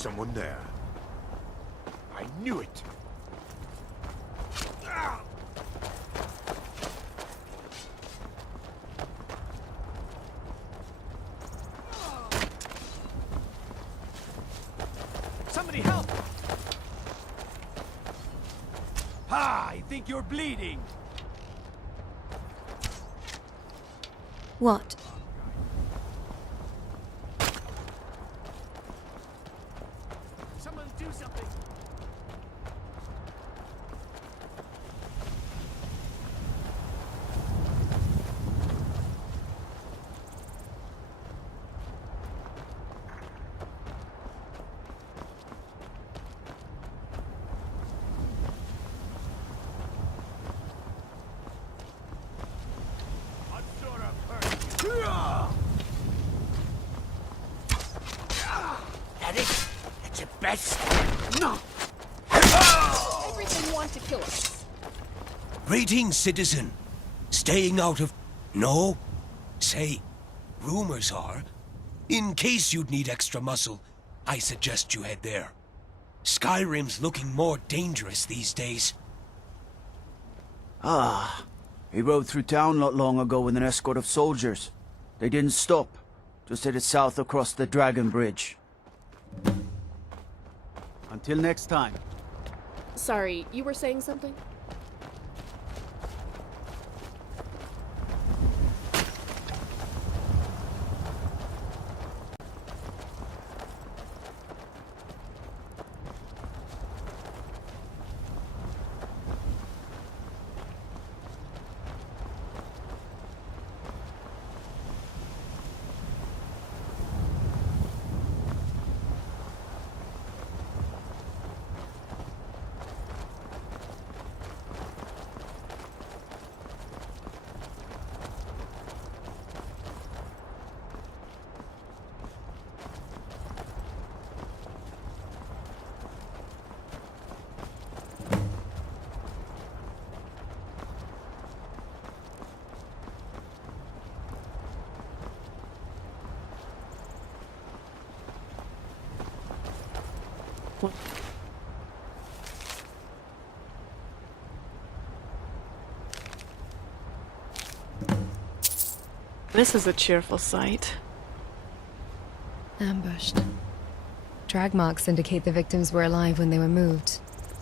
someone there. I knew it! Somebody help! I think you're bleeding! What? Someone do something! That it? That's your best? No! Everything want to kill us. Greetings, citizen. Staying out of... No? Say, rumors are, in case you'd need extra muscle, I suggest you head there. Skyrim's looking more dangerous these days. Ah, he rode through town not long ago with an escort of soldiers. They didn't stop, just headed south across the Dragon Bridge. Until next time. Sorry, you were saying something? This is a cheerful sight. Ambushed. Drag marks indicate the victims were alive when they were moved.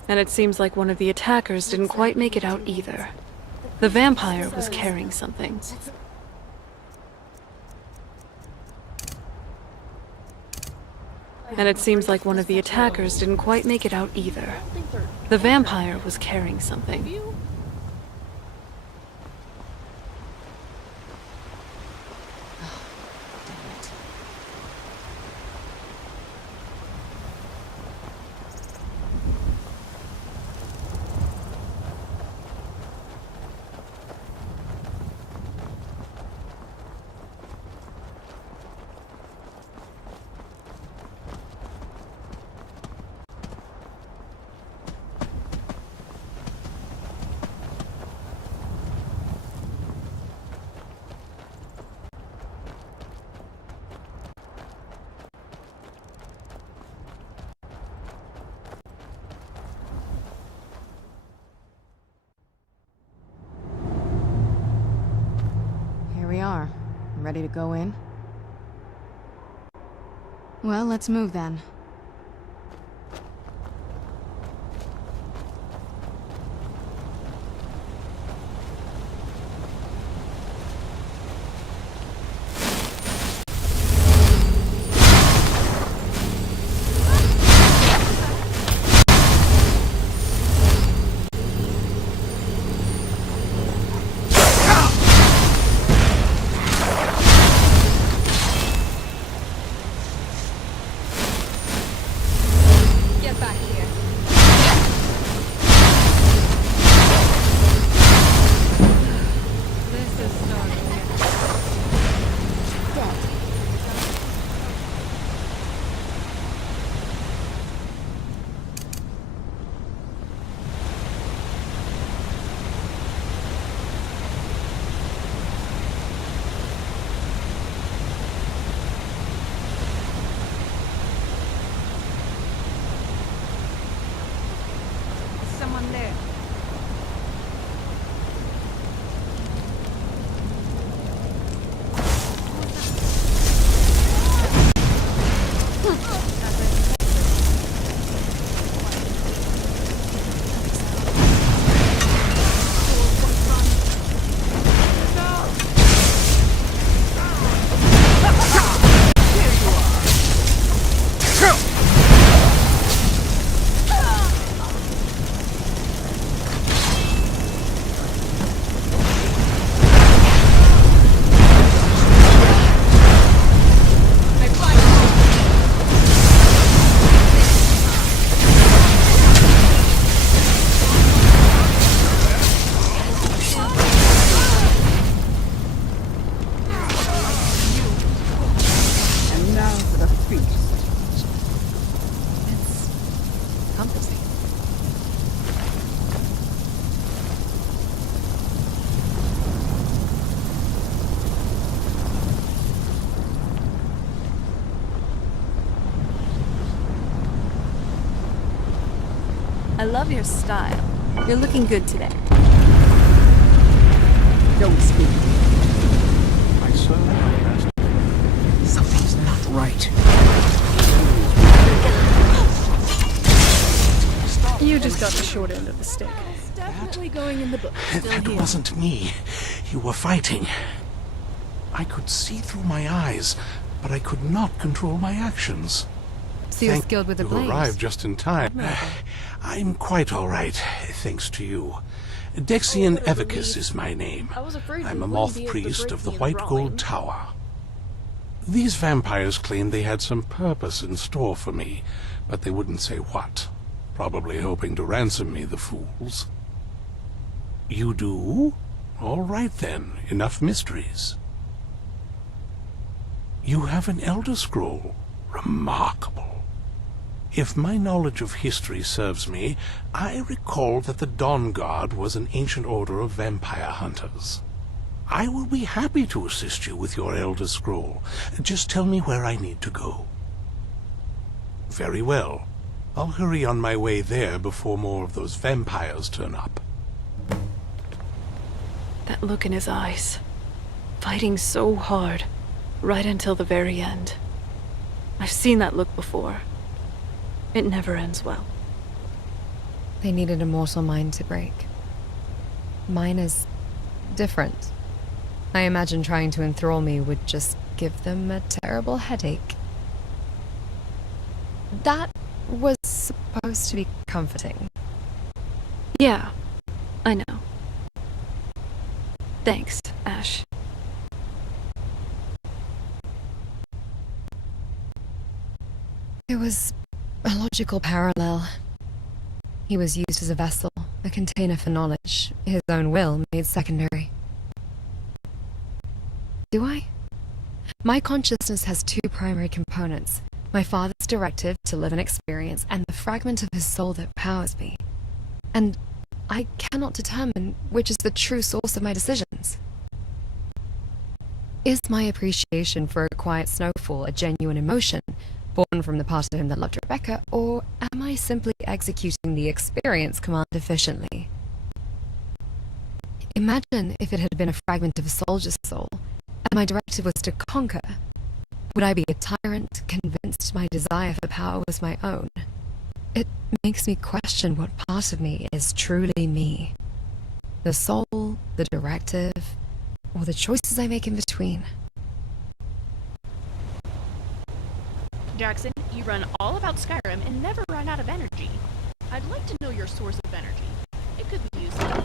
And it seems like one of the attackers didn't quite make it out either. The vampire was carrying something. And it seems like one of the attackers didn't quite make it out either. The vampire was carrying something. Here we are. Ready to go in? Well, let's move then. love your style. You're looking good today. Don't speak. I saw my master. Something's not right. You just got the short end of the stick. It's definitely going in the book. That wasn't me. You were fighting. I could see through my eyes, but I could not control my actions. So you're Thank skilled with the you blade. arrived just in time. I'm quite all right, thanks to you. Dexian Evicus is my name. I was afraid I'm we a wouldn't moth be able to priest break of the the White drawing. Gold Tower. These vampires claimed they had some purpose in store for me, but they wouldn't say what. Probably hoping to ransom me, the fools. You do? All right then, enough mysteries. You have an Elder Scroll. Remarkable. If my knowledge of history serves me, I recall that the Dawnguard was an ancient order of vampire hunters. I will be happy to assist you with your Elder Scroll. Just tell me where I need to go. Very well. I'll hurry on my way there before more of those vampires turn up. That look in his eyes. Fighting so hard, right until the very end. I've seen that look before. It never ends well. They needed a mortal mind to break. Mine is different. I imagine trying to enthrall me would just give them a terrible headache. That was supposed to be comforting. Yeah, I know. Thanks, Ash. It was a logical parallel. He was used as a vessel, a container for knowledge, his own will made secondary. Do I? My consciousness has two primary components. My father's directive to live and experience, and the fragment of his soul that powers me. And I cannot determine which is the true source of my decisions. Is my appreciation for a quiet snowfall a genuine emotion, born from the part of him that loved Rebecca, or am I simply executing the experience command efficiently? Imagine if it had been a fragment of a soldier's soul, and my directive was to conquer. Would I be a tyrant, convinced my desire for power was my own? It makes me question what part of me is truly me. The soul, the directive, or the choices I make in between. Jackson, you run all about Skyrim and never run out of energy. I'd like to know your source of energy. It could be useful.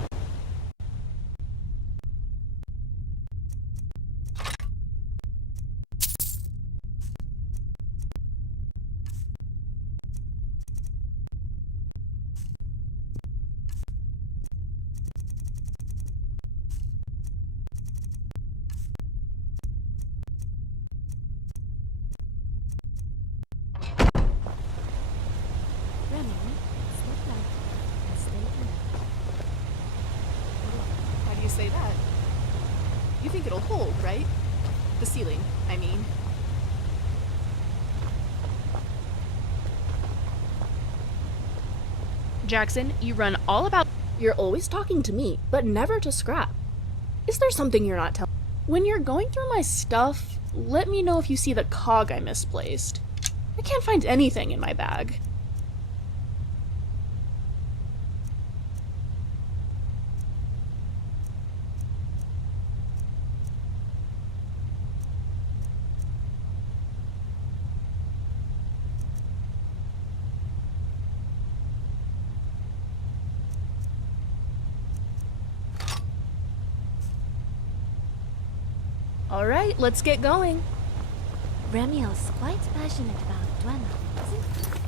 How do you say that? You think it'll hold, right? The ceiling, I mean. Jackson, you run all about— You're always talking to me, but never to Scrap. Is there something you're not telling? When you're going through my stuff, let me know if you see the cog I misplaced. I can't find anything in my bag. Alright, let's get going. Remiel's quite passionate about Dwemer, isn't he?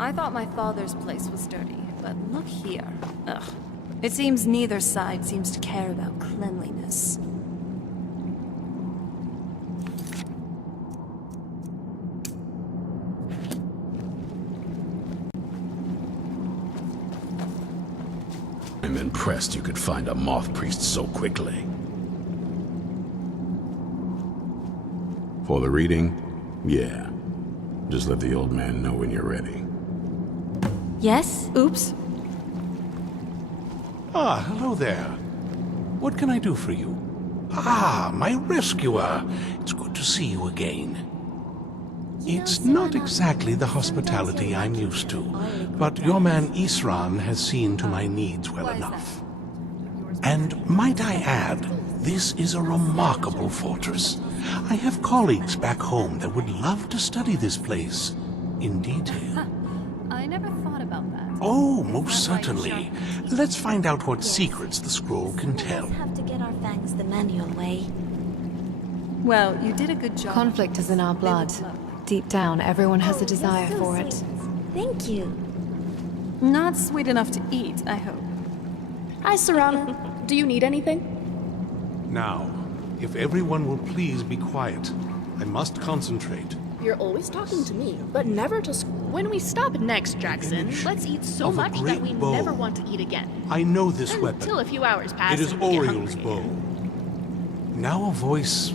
I thought my father's place was dirty, but look here. Ugh. It seems neither side seems to care about cleanliness. I'm impressed you could find a moth priest so quickly. For the reading? Yeah. Just let the old man know when you're ready. Yes? Oops. Ah, hello there. What can I do for you? Ah, my rescuer. It's good to see you again. It's not exactly the hospitality I'm used to, but your man Isran has seen to my needs well enough. And might I add, this is a remarkable fortress. I have colleagues back home that would love to study this place in detail. I never thought about that. Oh, most certainly. Let's find out what secrets the scroll can tell. We have to get our fangs the manual way. Well, you did a good job. Conflict is in our blood. Deep down, everyone has a desire for it. Thank you. Not sweet enough to eat, I hope. Hi, Serana. Do you need anything? Now, if everyone will please be quiet, I must concentrate. You're always talking to me, but never to When we stop next, Jackson, let's eat so of a much that great we bow. never want to eat again. I know this Until weapon. a few hours pass It is and we get Oriel's hungry. bow. Now a voice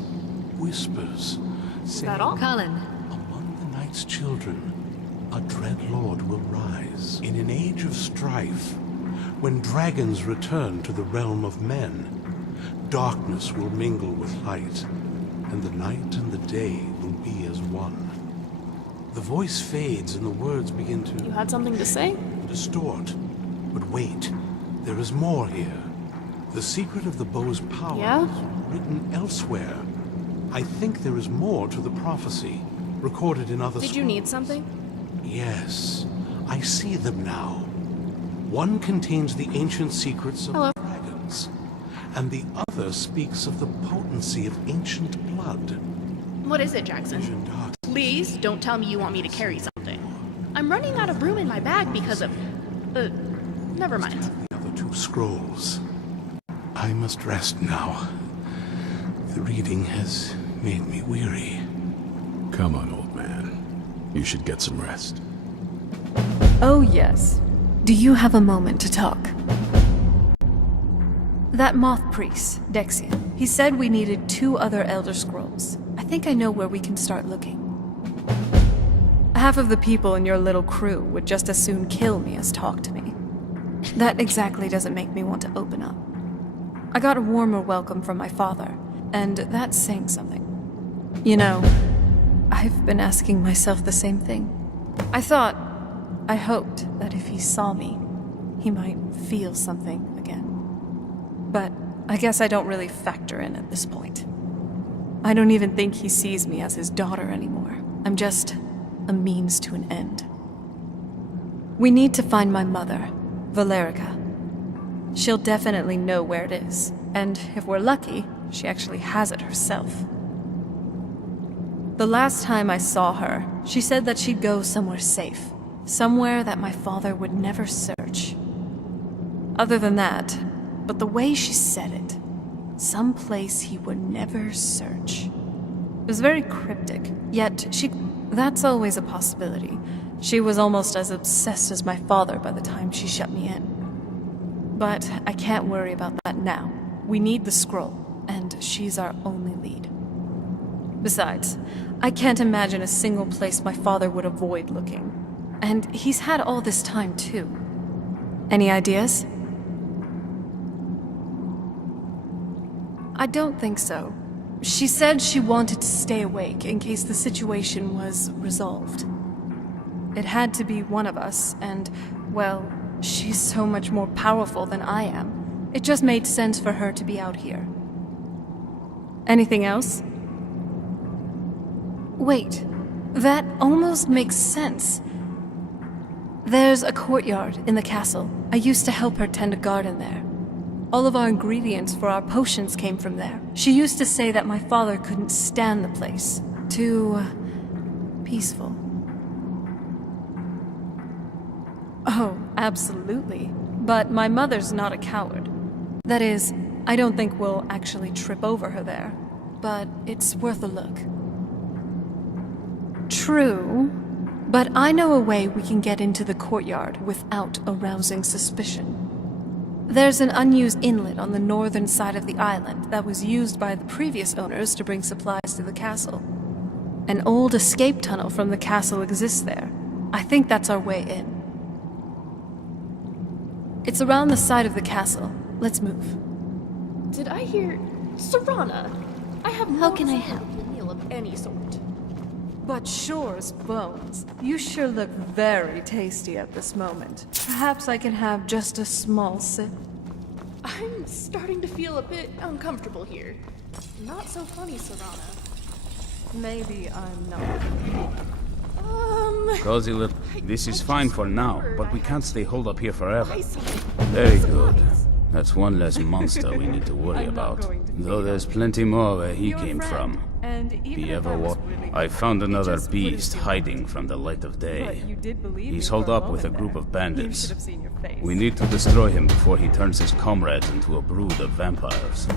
whispers, saying, that all? Cullen, among the night's children, a dread lord will rise. In an age of strife, when dragons return to the realm of men, darkness will mingle with light, and the night and the day will be as one. The voice fades and the words begin You to had something to say? distort. But wait, there is more here. The secret of the bow's power Yeah? is written elsewhere. I think there is more to the prophecy, recorded in other Did you need scrolls. something? Yes, I see them now. One contains the ancient secrets of Hello. dragons, and the other speaks of the potency of ancient blood. What is it, Jackson? Vision dark. Please don't tell me you want me to carry something. I'm running out of room in my bag because of... never mind. The other two scrolls. I must rest now. The reading has made me weary. Come on, old man. You should get some rest. Oh, yes. Do you have a moment to talk? That moth priest, Dexian, he said we needed 2 other Elder Scrolls. I think I know where we can start looking. Half of the people in your little crew would just as soon kill me as talk to me. That exactly doesn't make me want to open up. I got a warmer welcome from my father, and that's saying something. You know, I've been asking myself the same thing. I hoped that if he saw me, he might feel something again. But I guess I don't really factor in at this point. I don't even think he sees me as his daughter anymore. I'm just a means to an end. We need to find my mother, Valerica. She'll definitely know where it is, and if we're lucky, she actually has it herself. The last time I saw her, she said that she'd go somewhere safe, somewhere that my father would never search. Other than that, but the way she said it, someplace he would never search. It was very cryptic, yet that's always a possibility. She was almost as obsessed as my father by the time she shut me in. But I can't worry about that now. We need the scroll, and she's our only lead. Besides, I can't imagine a single place my father would avoid looking. And he's had all this time, too. Any ideas? I don't think so. She said she wanted to stay awake in case the situation was resolved. It had to be one of us, and, well, she's so much more powerful than I am. It just made sense for her to be out here. Anything else? Wait, that almost makes sense. There's a courtyard in the castle. I used to help her tend a garden there. All of our ingredients for our potions came from there. She used to say that my father couldn't stand the place. Too peaceful. Oh, absolutely. But my mother's not a coward. That is, I don't think we'll actually trip over her there. But it's worth a look. True, but I know a way we can get into the courtyard without arousing suspicion. There's an unused inlet on the northern side of the island that was used by the previous owners to bring supplies to the castle. An old escape tunnel from the castle exists there. I think that's our way in. It's around the side of the castle. Let's move. Did I hear... Serana? I have no How can I desire help? for a meal of any sort. But sure as bones. You sure look very tasty at this moment. Perhaps I can have just a small sip. I'm starting to feel a bit uncomfortable here. Not so funny, Serana. Maybe I'm not. Cozy little... This is fine for now, but we can't stay holed up here forever. I saw Very good. That's one less monster we need to worry about. Though there's plenty more where he came from. Be ever what? I found another beast hiding from the light of day. He's holed up with a group of bandits. We need to destroy him before he turns his comrades into a brood of vampires.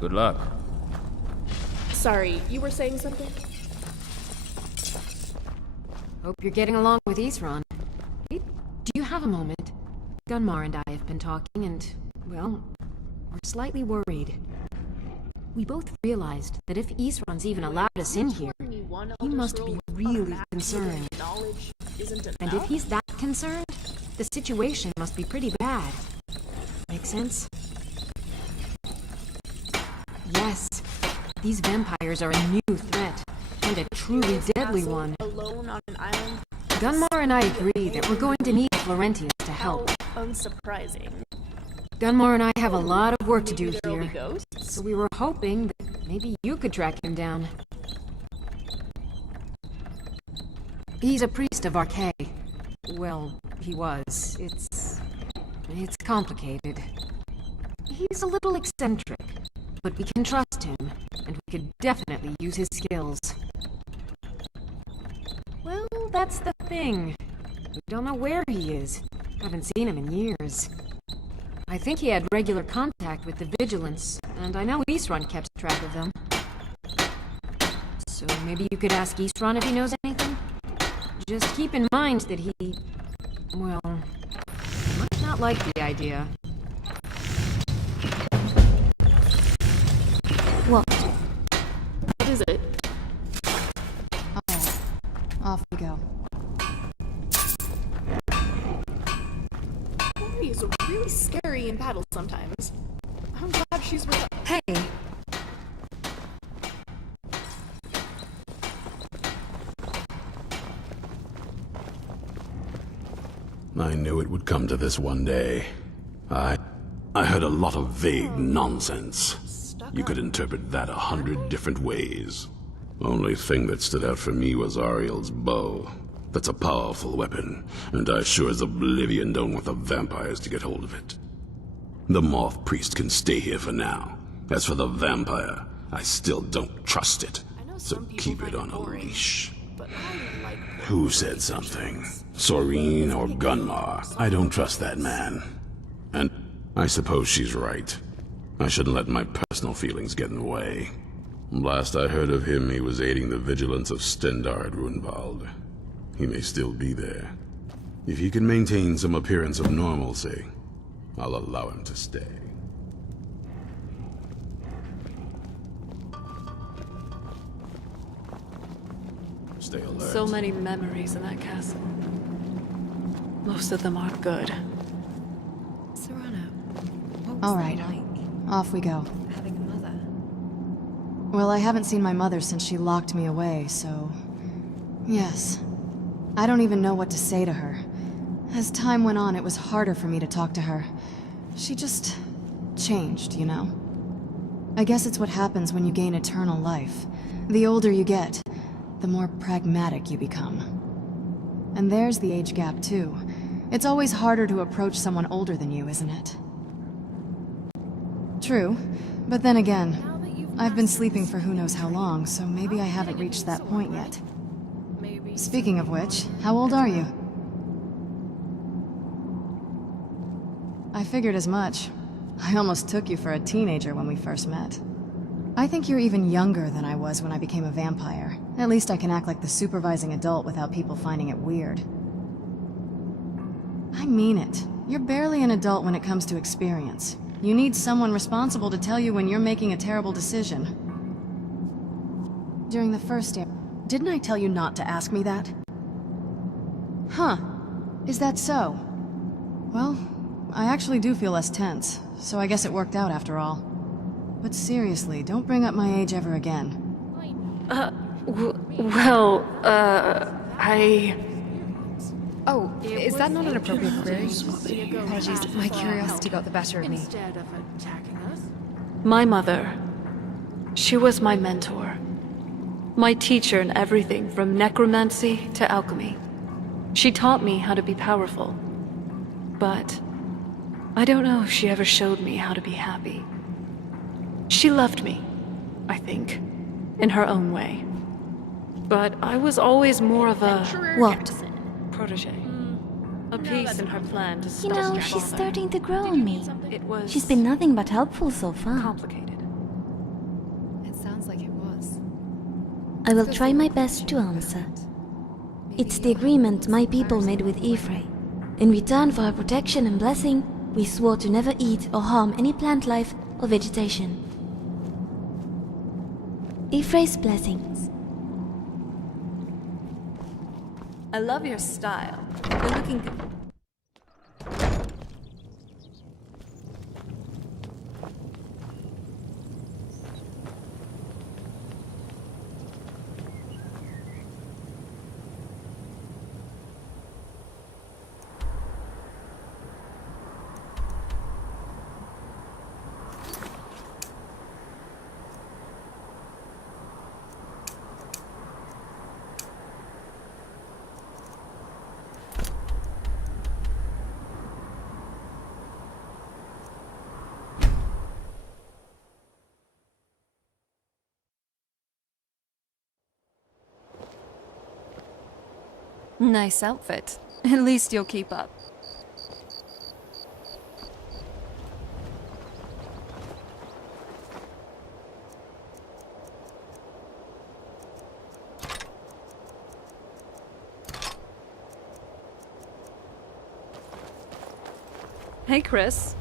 Good luck. Sorry, you were saying something? Hope you're getting along with Isran. Hey, do you have a moment? Gunmar and I have been talking and, well, we're slightly worried. We both realized that if Isran's even allowed us in here, he must be really concerned. And if he's that concerned, the situation must be pretty bad. Make sense? Yes. These vampires are a new threat, and a truly deadly one. Alone on an island? Gunmar and I agree that we're going to need Florentius to help. Unsurprising. Gunmar and I have a lot of work to do There'll be here, ghosts? so we were hoping that maybe you could track him down. He's a priest of Arkay. Well, he was. It's complicated. He's a little eccentric, but we can trust him, and we could definitely use his skills. Well, that's the thing. We don't know where he is. Haven't seen him in years. I think he had regular contact with the Vigilance, and I know Isran kept track of them. So maybe you could ask Isran if he knows anything? Just keep in mind that he... well, might not like the idea. What is it? Oh, off we go. Lori is really scary in battle sometimes. I'm glad she's with us. Hey! I knew it would come to this one day. I heard a lot of vague nonsense. You could interpret that 100 different ways. Only thing that stood out for me was Ariel's bow. That's a powerful weapon, and I sure as Oblivion don't want the vampires to get hold of it. The Moth Priest can stay here for now. As for the vampire, I still don't trust it, so keep it on a leash. Who said something? Soreen or Gunmar? I don't trust that man. And I suppose she's right. I shouldn't let my personal feelings get in the way. Last I heard of him, he was aiding the vigilance of Stendarr at Runvald. He may still be there. If he can maintain some appearance of normalcy, I'll allow him to stay. Stay alert. So many memories in that castle. Most of them are good. Serana, what was All that right, like, off we go. Having a mother. Well, I haven't seen my mother since she locked me away, so... yes. I don't even know what to say to her. As time went on, it was harder for me to talk to her. She just... changed, you know? I guess it's what happens when you gain eternal life. The older you get, the more pragmatic you become. And there's the age gap, too. It's always harder to approach someone older than you, isn't it? True. But then again, I've been sleeping for who knows how long, so maybe I haven't reached that point yet. Speaking of which, how old are you? I figured as much. I almost took you for a teenager when we first met. I think you're even younger than I was when I became a vampire. At least I can act like the supervising adult without people finding it weird. I mean it. You're barely an adult when it comes to experience. You need someone responsible to tell you when you're making a terrible decision. During the first year, didn't I tell you not to ask me that? Huh. Is that so? Well, I actually do feel less tense, so I guess it worked out after all. But seriously, don't bring up my age ever again. Oh, is that not an appropriate query? Apologies, my curiosity got the better of me. My mother. She was my mentor. My teacher in everything from necromancy to alchemy. She taught me how to be powerful. But I don't know if she ever showed me how to be happy. She loved me, I think, in her own way. But I was always more of a... What? Protege. A piece in her plan to stop You know, your she's father. starting to grow on me. It was She's been nothing but helpful so far. complicated. It sounds like it was. I will try my best to answer. It's the agreement my people made with Ifrei. In return for her protection and blessing, we swore to never eat or harm any plant life or vegetation. Ifrei's blessings. I love your style. You're looking good. Nice outfit. At least you'll keep up. Hey, Chris.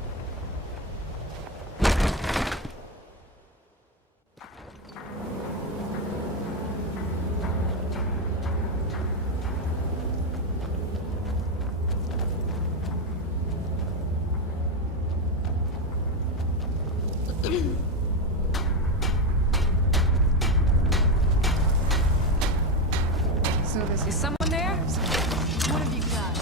So is someone there? What have you got?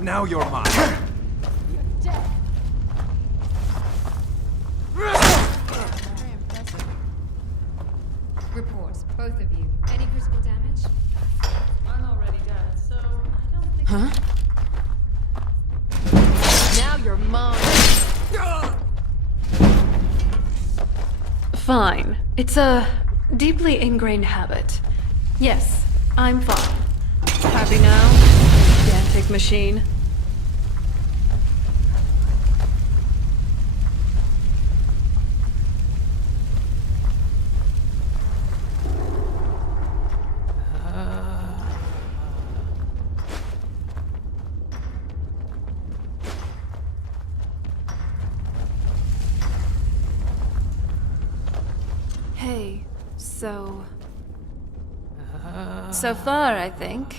Now you're mine. Reports, both of you. Any critical damage? I'm already dead, so I don't think... Huh? Now you're mine. Fine. It's a deeply ingrained habit. Yes, I'm fine. Happy now? Gigantic machine. Hey, so far, I think.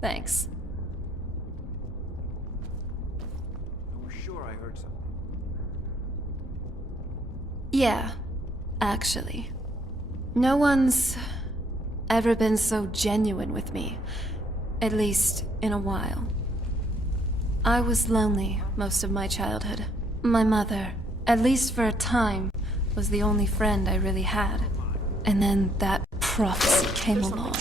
Thanks. sure I heard something. Yeah, actually. No one's ever been so genuine with me. At least, in a while. I was lonely most of my childhood. My mother, at least for a time, was the only friend I really had. And then that prophecy came along.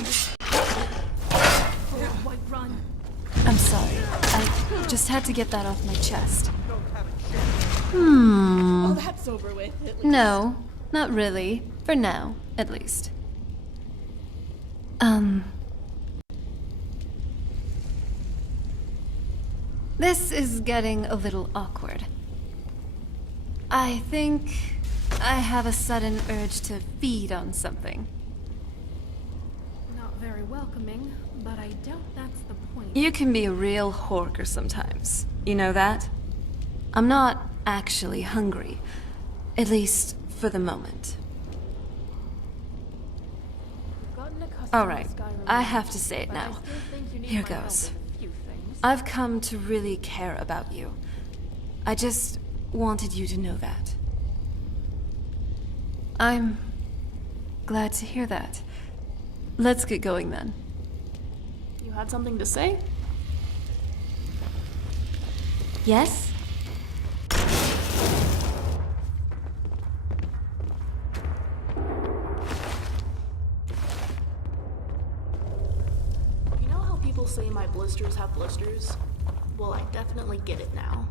I'm sorry. I just had to get that off my chest. Well, that's over with, at least. No, not really. For now, at least. This is getting a little awkward. I think I have a sudden urge to feed on something. Not very welcoming, but I doubt that's the point. You can be a real horker sometimes. You know that? I'm not actually hungry. At least for the moment. Alright, I have to say it now. Here goes. I've come to really care about you. I just wanted you to know that. I'm glad to hear that. Let's get going then. You had something to say? Yes? You know how people say my blisters have blisters? Well, I definitely get it now.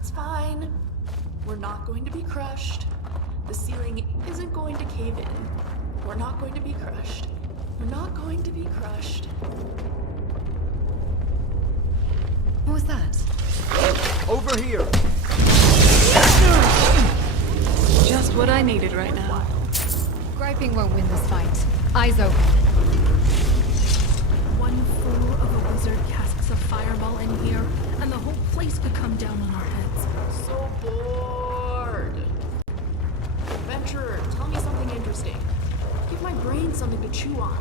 It's fine. We're not going to be crushed. The ceiling isn't going to cave in. We're not going to be crushed. We're not going to be crushed. What was that? Over here! Just what I needed right now. Griping won't win this fight. Eyes open. One fool of a wizard casts a fireball in here, and the whole place could come down on our heads. So bored. Adventurer, tell me something interesting. Give my brain something to chew on.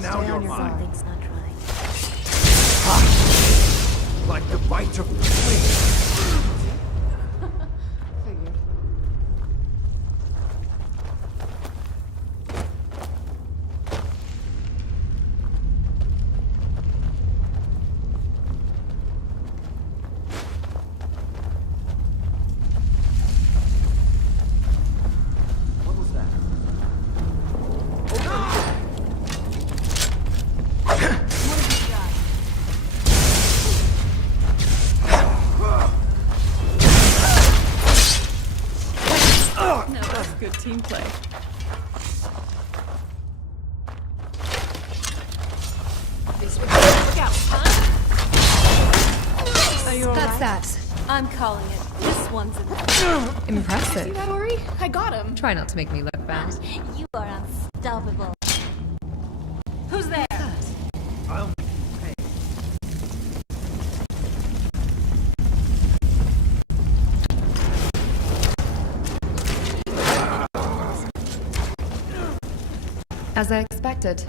Now you're mine. Something's not right. Like the bite of flame. What was that? No, that's good team play. Look out, Are you That's alright? that. I'm calling it. This one's in there. See Impressive. that, Ori? I got him. Try not to make me look bad. You are unstoppable. Who's there? I'll make you pay. As I expected.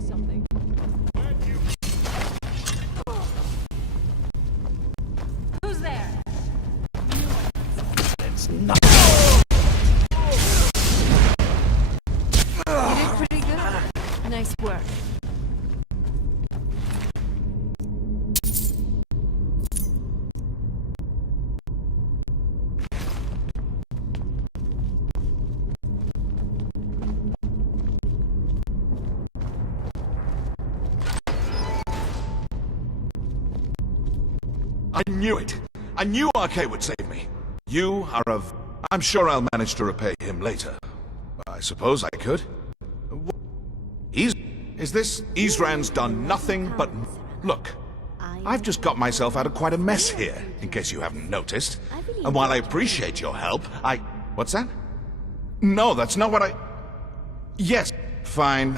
something. Who's there? It's not. You did pretty good. Nice work. I knew it. I knew Arcade would save me. You are of... I'm sure I'll manage to repay him later. I suppose I could. Is this... Isran's done nothing but... Look, I've just got myself out of quite a mess here, in case you haven't noticed. And while I appreciate your help, What's that? No, that's not what I... Yes, fine.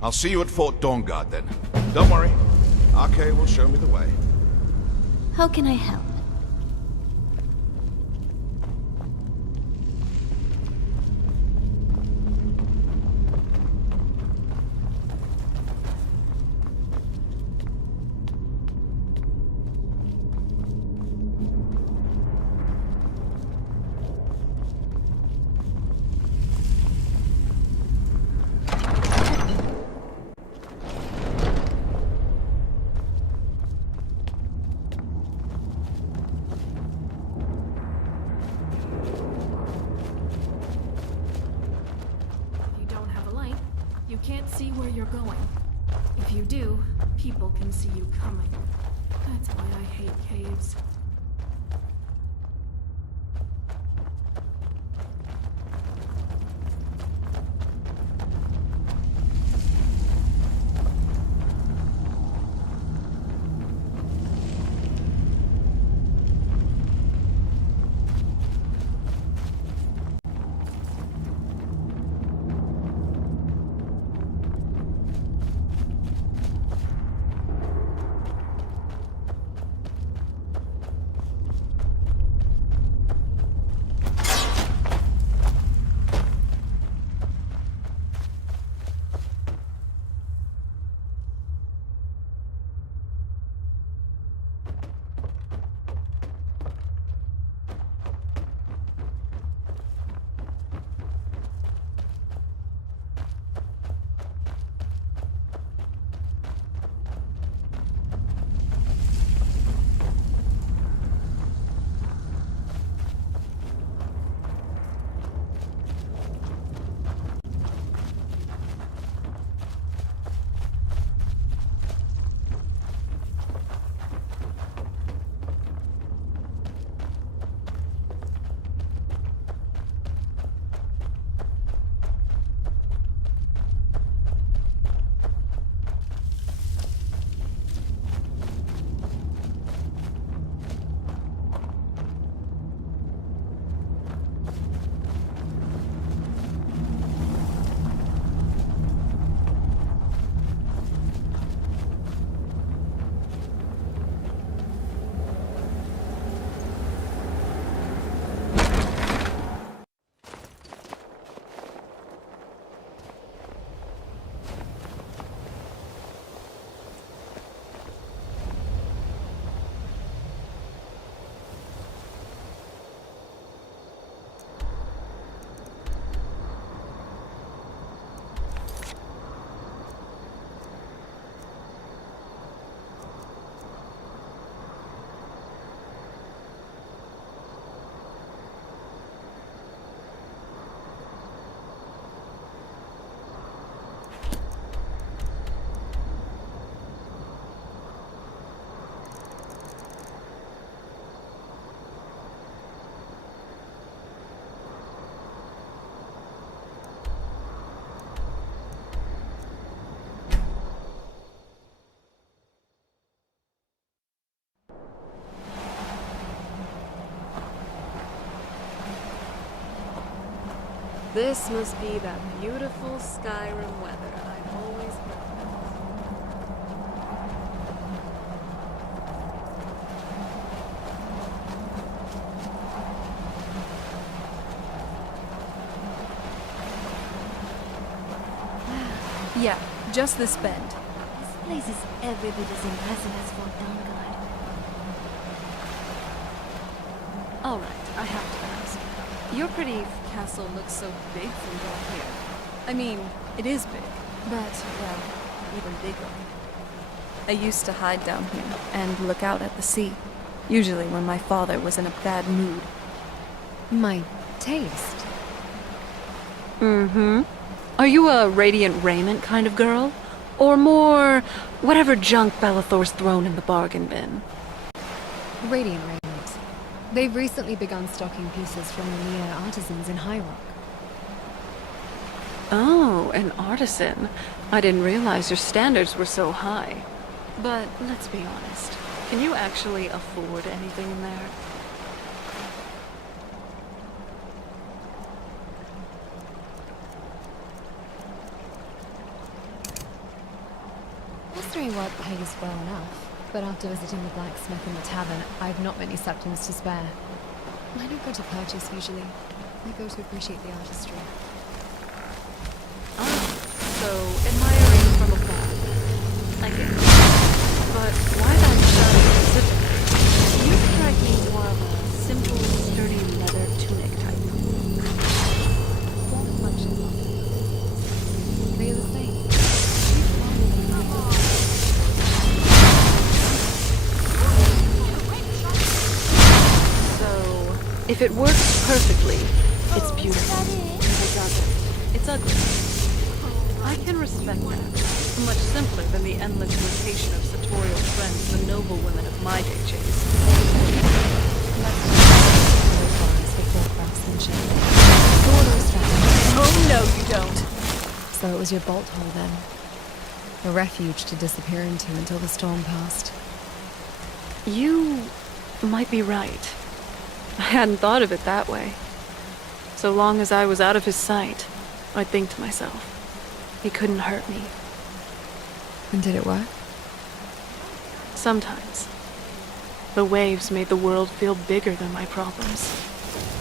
I'll see you at Fort Dawnguard then. Don't worry. Arcade will show me the way. How can I help? You can't see where you're going. If you do, people can see you coming. That's why I hate caves. This must be that beautiful Skyrim weather I've always heard about. Yeah, just this bend. This place is every bit as impressive as Fort Dawnguard. Alright, I have to ask. Your pretty castle looks so big from down here. I mean, it is big, but, well, even bigger. I used to hide down here and look out at the sea, usually when my father was in a bad mood. My taste? Mm-hmm. Are you a radiant raiment kind of girl? Or more, whatever junk Bellathor's thrown in the bargain bin? Radiant raiment. They've recently begun stocking pieces from the near artisans in High Rock. Oh, an artisan. I didn't realize your standards were so high. But let's be honest, can you actually afford anything in there? Mystery work pays well enough, but after visiting the blacksmith and the tavern, I've not many septims to spare. I don't go to purchase usually. I go to appreciate the artistry. So, admiring from afar. I get it. But why that shiny specifically? You strike me more of a simple, sturdy leather tunic type. Not much in love. They're the same. So, if it works perfectly, it's beautiful. If it doesn't, it's ugly. I can respect that. Much simpler than the endless rotation of sartorial trends the noble women of my day chase. Oh no, you don't. So it was your bolt hole then. A refuge to disappear into until the storm passed. You might be right. I hadn't thought of it that way. So long as I was out of his sight, I'd think to myself, he couldn't hurt me. And did it work? Sometimes. The waves made the world feel bigger than my problems.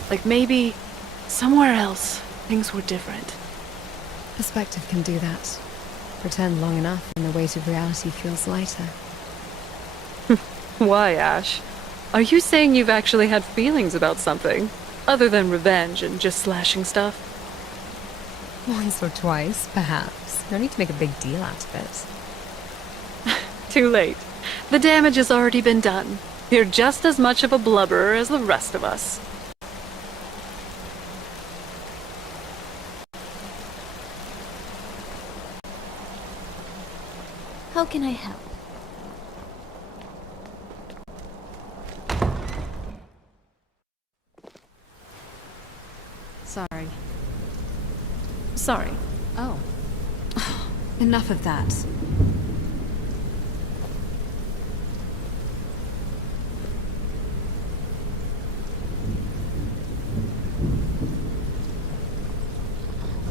Like maybe, somewhere else, things were different. Perspective can do that. Pretend long enough and the weight of reality feels lighter. Why, Ash? Are you saying you've actually had feelings about something? Other than revenge and just slashing stuff? Once or twice, perhaps. No need to make a big deal out of it. Too late. The damage has already been done. You're just as much of a blubberer as the rest of us. How can I help? Sorry. Sorry. Oh. Enough of that.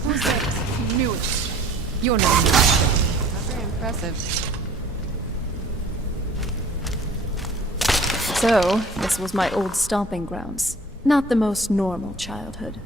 Who's that? Knew it. You're not very impressive. So, this was my old stomping grounds. Not the most normal childhood.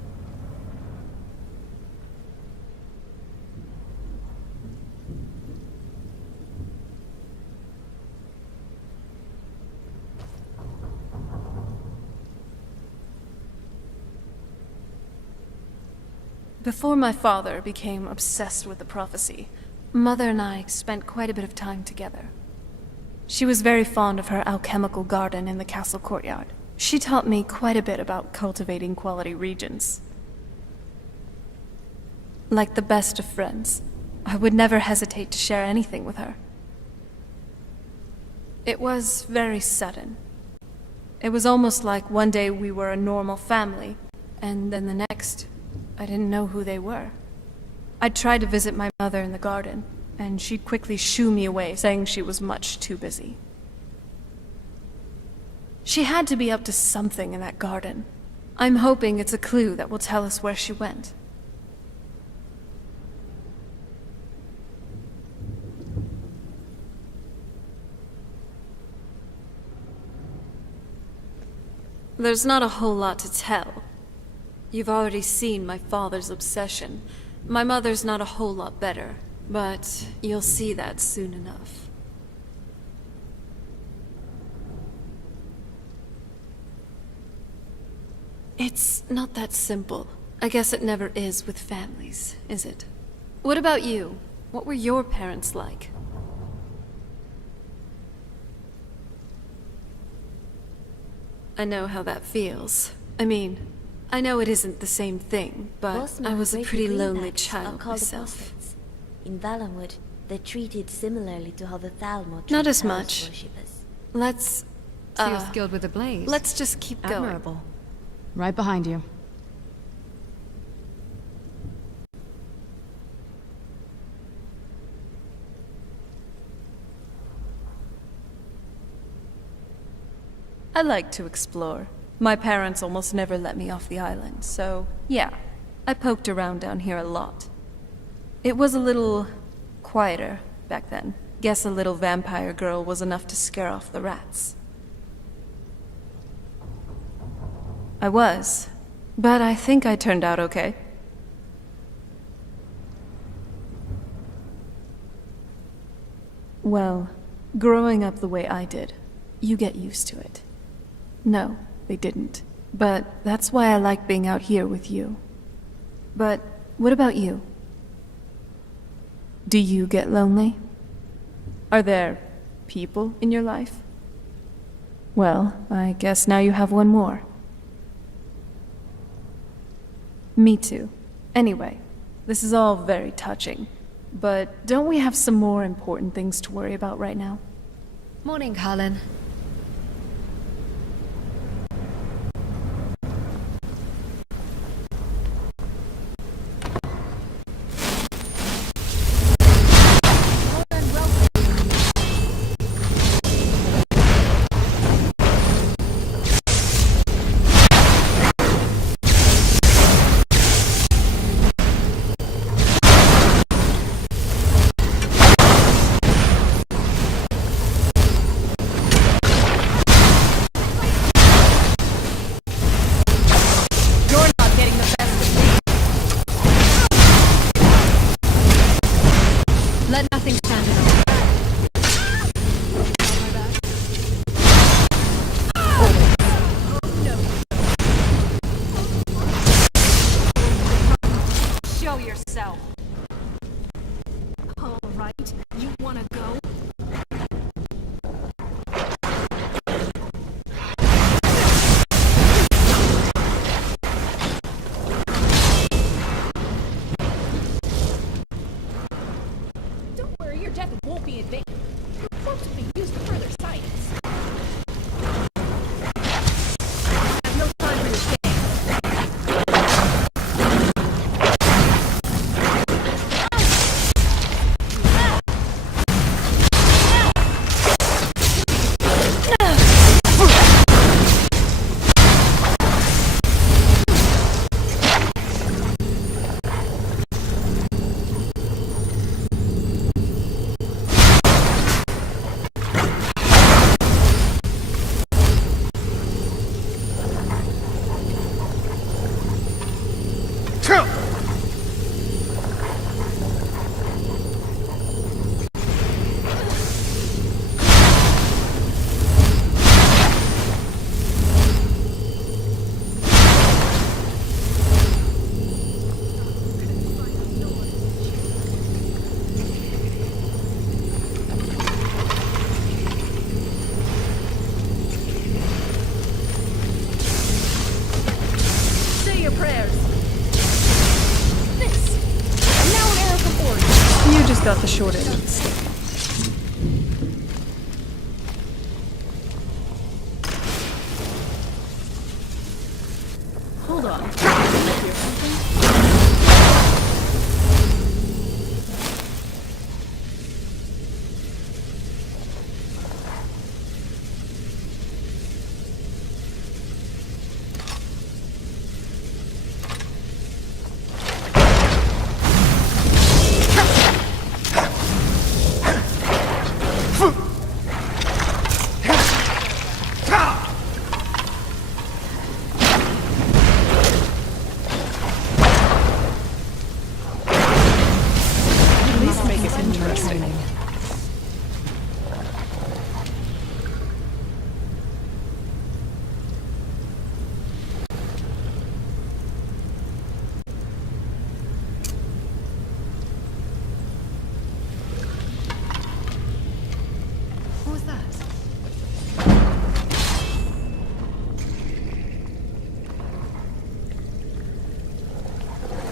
Before my father became obsessed with the prophecy, Mother and I spent quite a bit of time together. She was very fond of her alchemical garden in the castle courtyard. She taught me quite a bit about cultivating quality regions. Like the best of friends, I would never hesitate to share anything with her. It was very sudden. It was almost like one day we were a normal family, and then the next, I didn't know who they were. I'd try to visit my mother in the garden, and she'd quickly shoo me away, saying she was much too busy. She had to be up to something in that garden. I'm hoping it's a clue that will tell us where she went. There's not a whole lot to tell. You've already seen my father's obsession. My mother's not a whole lot better. but you'll see that soon enough. It's not that simple. I guess it never is with families, is it? What about you? What were your parents like? I know how that feels. I mean, I know it isn't the same thing, but I was a pretty lonely child myself. In Valenwood, they're treated similarly to how the Thalmor treat Not as house much. worshippers. Let's, So you're skilled with the blade. let's just keep going. Admirable. Right behind you. I like to explore. My parents almost never let me off the island, so yeah, I poked around down here a lot. It was a little quieter back then. Guess a little vampire girl was enough to scare off the rats. I was, but I think I turned out okay. Well, growing up the way I did, you get used to it. No, they didn't. But that's why I like being out here with you. But what about you? Do you get lonely? Are there people in your life? Well, I guess now you have one more. Me too. Anyway, this is all very touching. But don't we have some more important things to worry about right now? Morning, Harlan. Let nothing stand in our way. Show yourself. All right, you wanna go? Don't worry, your death won't be in vain. Your corpse will be used for further science. I have no time for this game. Say your prayers. This. Now an arrow from Ori. You just got the short end of the stick. Hold on. Did I hear something?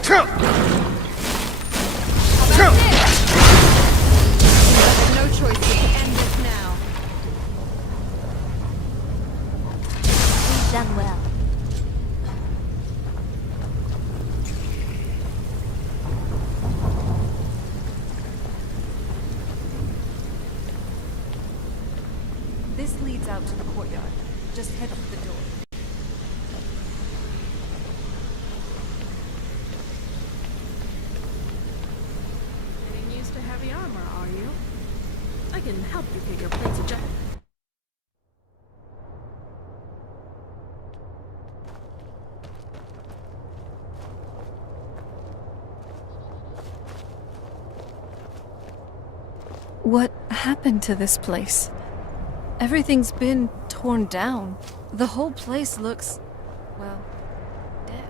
No choice but to end this now. We've done well. This leads out to the courtyard. Just head for the door. Getting used to heavy armor, are you? I can help you get your plates adjusted. What happened to this place? Everything's been torn down. The whole place looks, well, dead.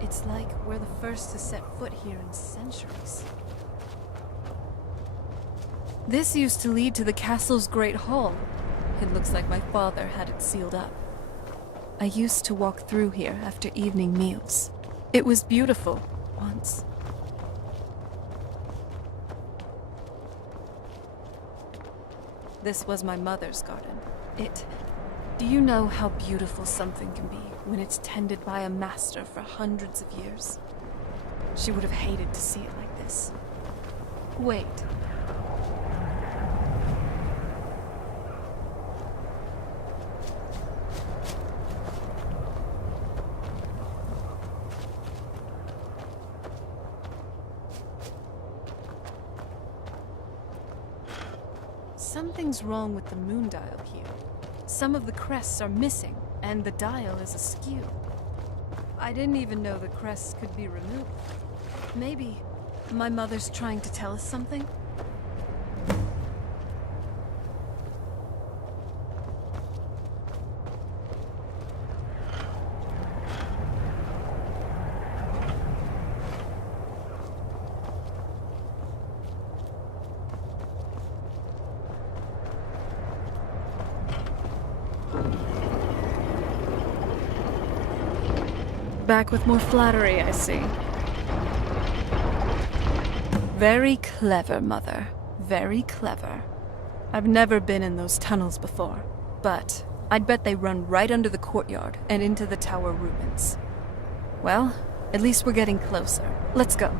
It's like we're the first to set foot here in centuries. This used to lead to the castle's great hall. It looks like my father had it sealed up. I used to walk through here after evening meals. It was beautiful once. This was my mother's garden. Do you know how beautiful something can be when it's tended by a master for hundreds of years? She would have hated to see it like this. Wait. Something's wrong with the moon dial here. Some of the crests are missing, and the dial is askew. I didn't even know the crests could be removed. Maybe my mother's trying to tell us something? Back with more flattery, I see. Very clever, Mother. Very clever. I've never been in those tunnels before, but I'd bet they run right under the courtyard and into the tower ruins. Well, at least we're getting closer. Let's go.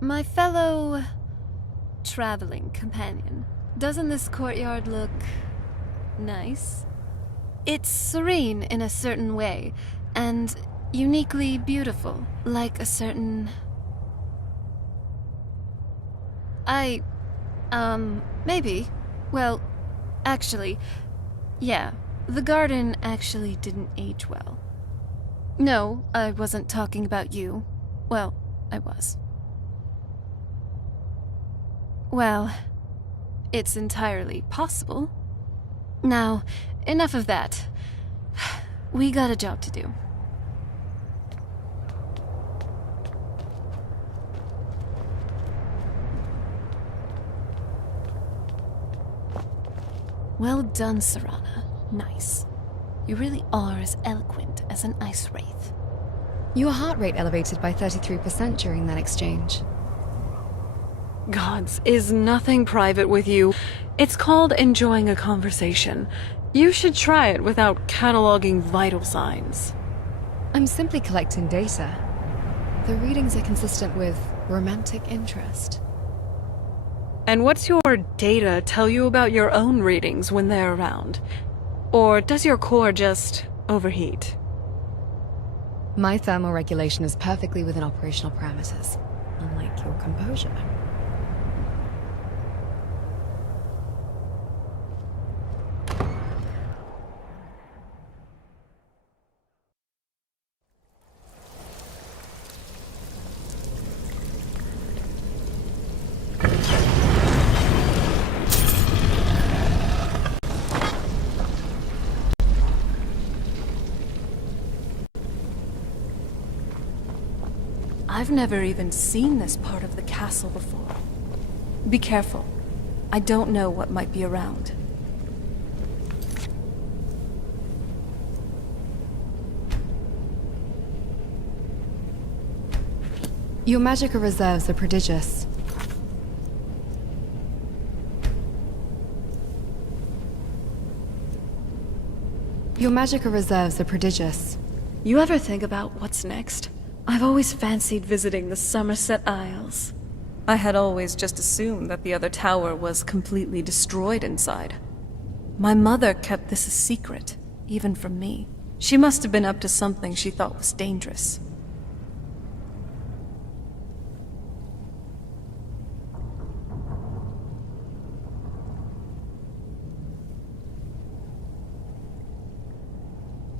My fellow traveling companion, doesn't this courtyard look nice? It's serene in a certain way, and uniquely beautiful, like a certain... maybe. Well, actually, yeah, the garden actually didn't age well. No, I wasn't talking about you. Well, I was. Well, it's entirely possible. Now, enough of that. We got a job to do. Well done, Serana. Nice. You really are as eloquent as an ice wraith. Your heart rate elevated by 33% during that exchange. Gods, is nothing private with you. It's called enjoying a conversation. You should try it without cataloging vital signs. I'm simply collecting data. The readings are consistent with romantic interest. And what's your data tell you about your own readings when they're around? Or does your core just overheat? My thermal regulation is perfectly within operational parameters, unlike your composure. I've never even seen this part of the castle before. Be careful. I don't know what might be around. Your magical reserves are prodigious. Your magical reserves are prodigious. You ever think about what's next? I've always fancied visiting the Somerset Isles. I had always just assumed that the other tower was completely destroyed inside. My mother kept this a secret, even from me. She must have been up to something she thought was dangerous.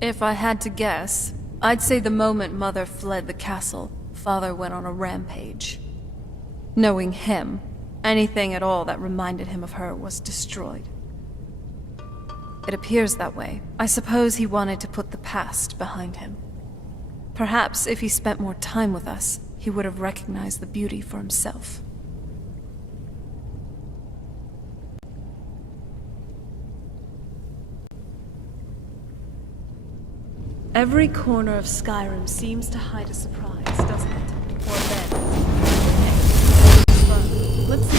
If I had to guess, I'd say the moment Mother fled the castle, Father went on a rampage. Knowing him, anything at all that reminded him of her was destroyed. It appears that way. I suppose he wanted to put the past behind him. Perhaps if he spent more time with us, he would have recognized the beauty for himself. Every corner of Skyrim seems to hide a surprise, doesn't it? Or then... But let's see.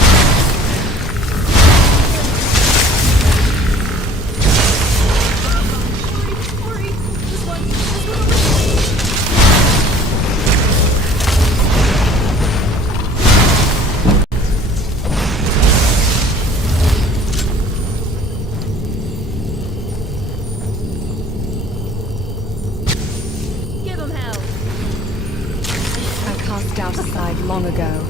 Doubt aside long ago.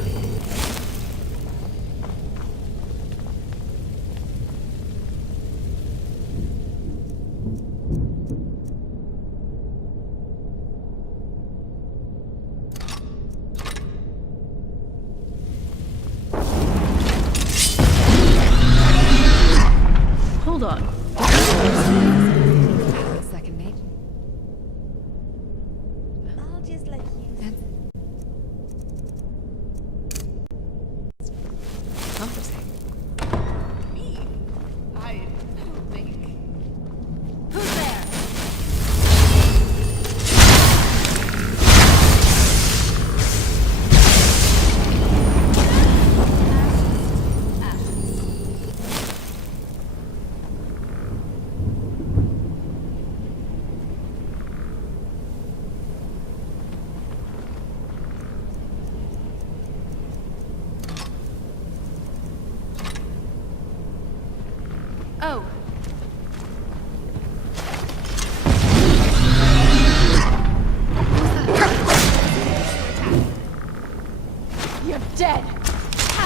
Hold on. Second mate. I'll just let you... Me? I don't think. Who's there? Oh. You're dead!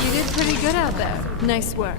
You did pretty good out there. Nice work.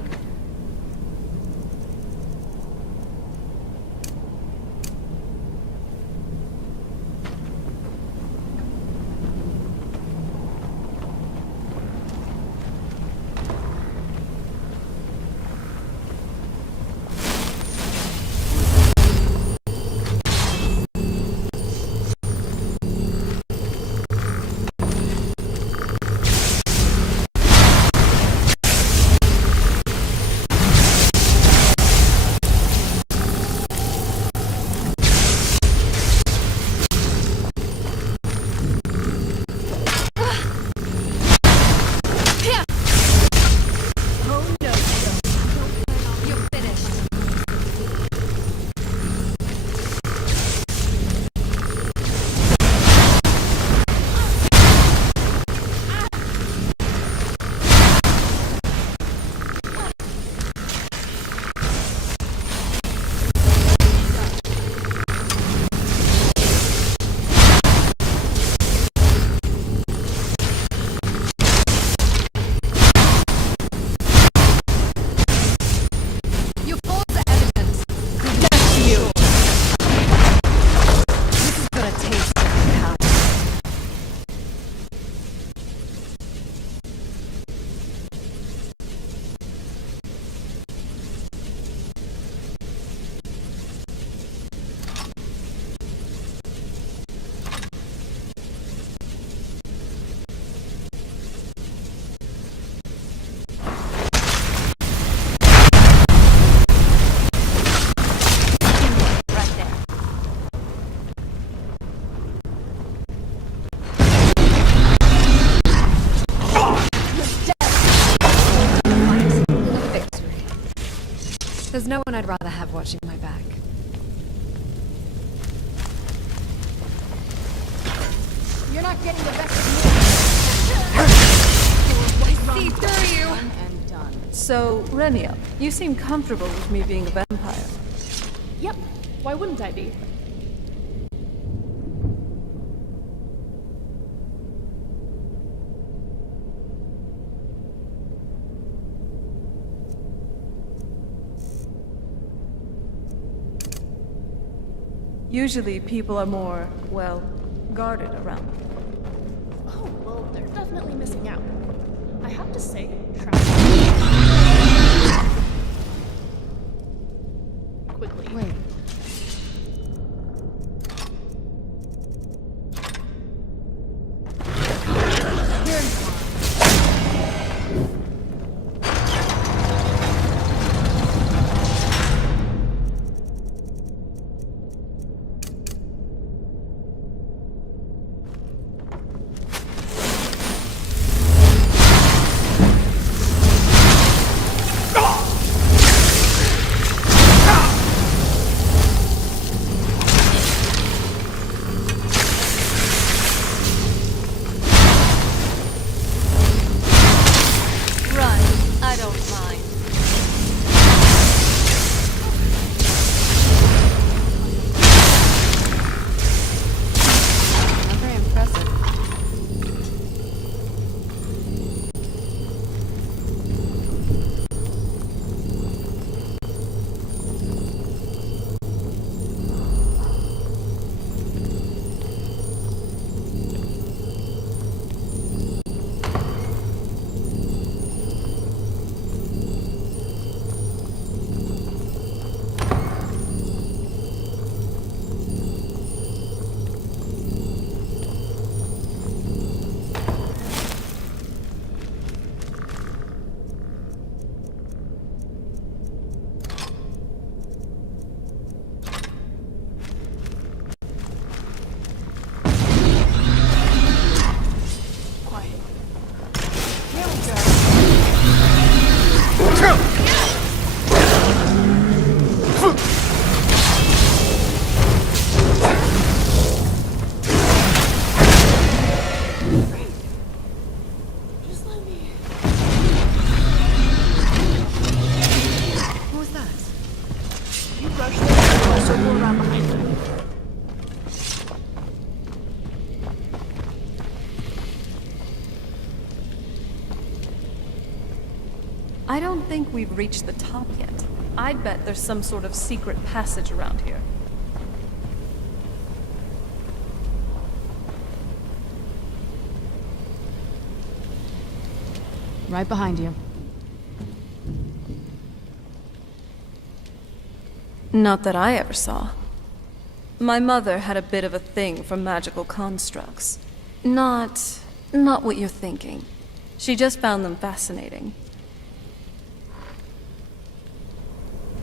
There's no one I'd rather have watching my back. You're not getting the best of I see through you! and done. So, Renia, you seem comfortable with me being a vampire. Yep, why wouldn't I be? Usually people are more, well, guarded around me. Oh, well, they're definitely missing out. I have to say, quickly. Wait. I don't think we've reached the top yet. I'd bet there's some sort of secret passage around here. Right behind you. Not that I ever saw. My mother had a bit of a thing for magical constructs. Not what you're thinking. She just found them fascinating.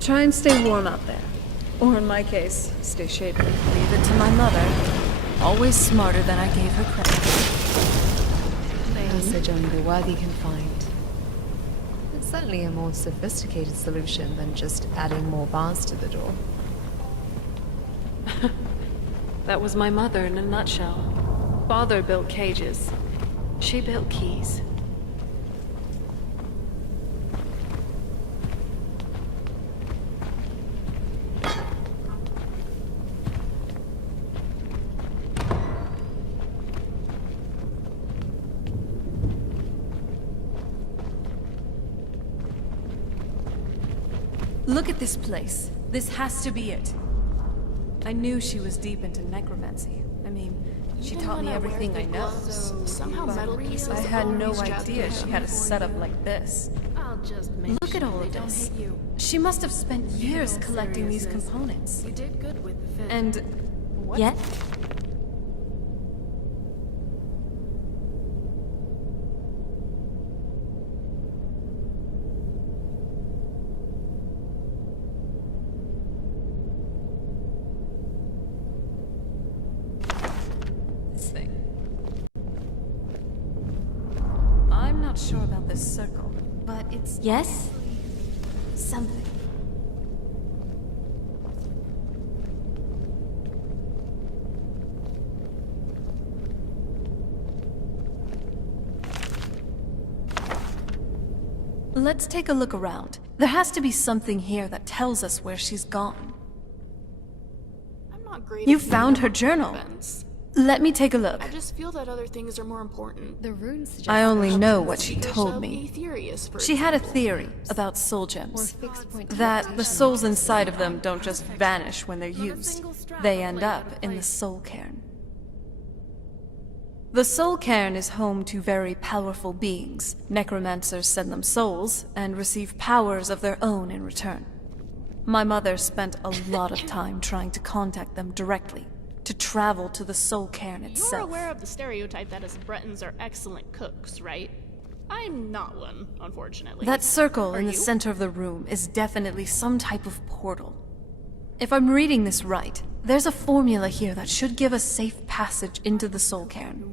Try and stay warm out there. Or in my case, stay shaded. Leave it to my mother. Always smarter than I gave her credit. Passage only the worthy can find. It's certainly a more sophisticated solution than just adding more bars to the door. That was my mother in a nutshell. Father built cages. She built keys. Look at this place. This has to be it. I knew she was deep into necromancy. I mean, she taught me everything I know. Somehow metal pieces. I had no idea she had a setup like this. Look at all of this. She must have spent years collecting these components. You did good with the fit. And what? Yet? I'm not sure about this circle, but it's Yes? Something. Let's take a look around. There has to be something here that tells us where she's gone. I'm not great. You at found her keeping up with journal. events. Let me take a look. I just feel that other things are more important. The runes suggest I only know Sometimes what she speakers told of me. Aetherius, for She had a example. theory about soul gems. fixed point That the souls inside of them don't just vanish when they're used. They end up in the soul cairn. The soul cairn is home to very powerful beings. Necromancers send them souls and receive powers of their own in return. My mother spent a lot of time trying to contact them directly, to travel to the soul cairn You're itself. aware of the stereotype that us Bretons are excellent cooks, right? I'm not one, unfortunately. That circle Are in the you? center of the room is definitely some type of portal. If I'm reading this right, there's a formula here that should give us safe passage into the soul cairn.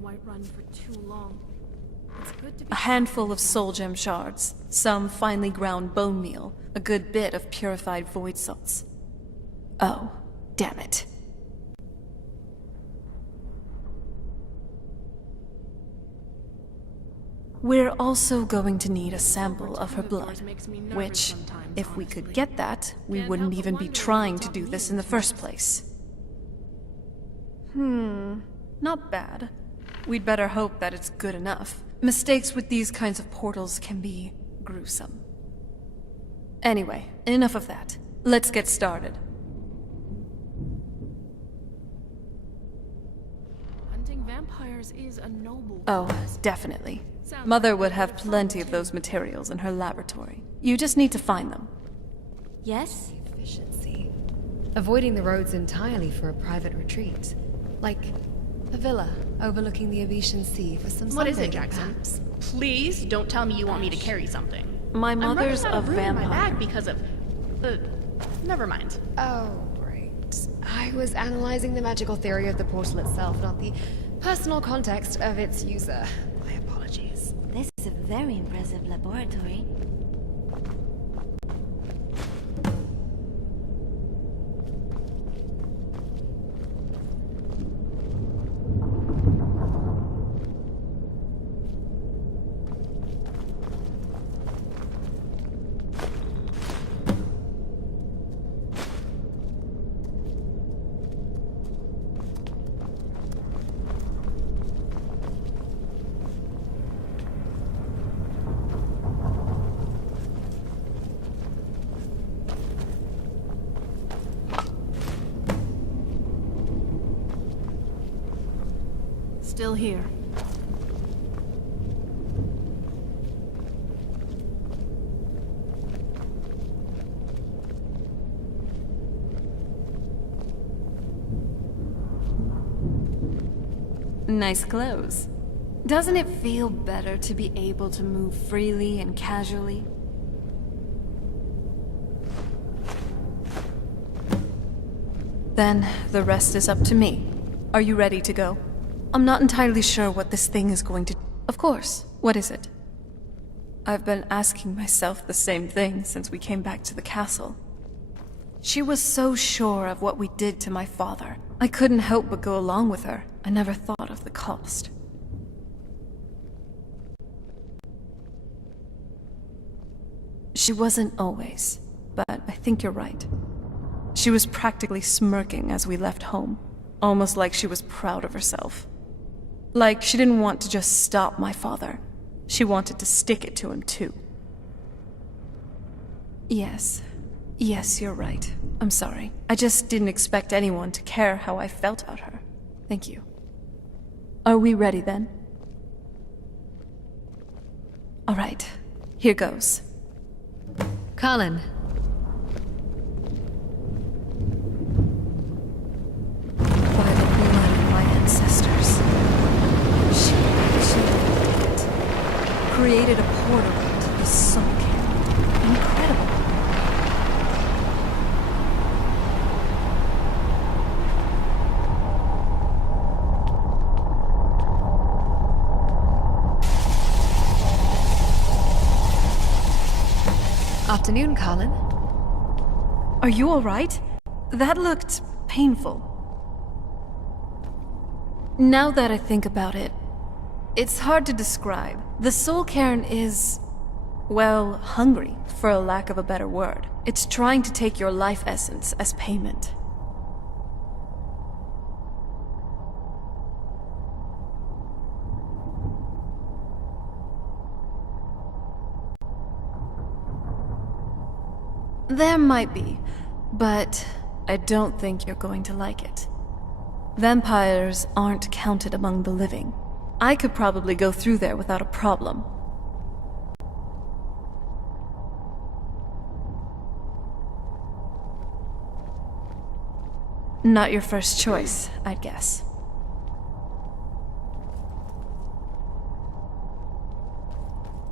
A handful of soul gem shards, some finely ground bone meal, a good bit of purified void salts. Oh, damn it. We're also going to need a sample of her blood, which, if we could get that, we wouldn't even be trying to do this in the first place. Not bad. We'd better hope that it's good enough. Mistakes with these kinds of portals can be gruesome. Anyway, enough of that. Let's get started. Hunting vampires is a noble Oh, cause. definitely. Mother would have plenty of those materials in her laboratory. You just need to find them. Yes? Efficiency. Avoiding the roads entirely for a private retreat. Like a villa overlooking the Oblivion Sea for some What is it, sunbathing, Jackson? perhaps. Please don't tell me you want me to carry something. My I'm mother's running out a of room in my vampire. bag because of... never mind. Oh, right. I was analyzing the magical theory of the portal itself, not the personal context of its user. My apologies. This is a very impressive laboratory. Still here. Nice clothes. Doesn't it feel better to be able to move freely and casually? Then the rest is up to me. Are you ready to go? I'm not entirely sure what this thing is going to... Of course. What is it? I've been asking myself the same thing since we came back to the castle. She was so sure of what we did to my father. I couldn't help but go along with her. I never thought of the cost. She wasn't always, but I think you're right. She was practically smirking as we left home, almost like she was proud of herself. Like she didn't want to just stop my father. She wanted to stick it to him too. Yes, you're right. I'm sorry. I just didn't expect anyone to care how I felt about her. Thank you. Are we ready then? All right, here goes. Colin. By the blood of my ancestors. She did it. Created a portal to the soul cairn. Incredible. Afternoon, Colin. Are you all right? That looked painful. Now that I think about it, it's hard to describe. The soul cairn is Well, hungry, for a lack of a better word. It's trying to take your life essence as payment. There might be, but I don't think you're going to like it. Vampires aren't counted among the living. I could probably go through there without a problem. Not your first choice, I'd guess.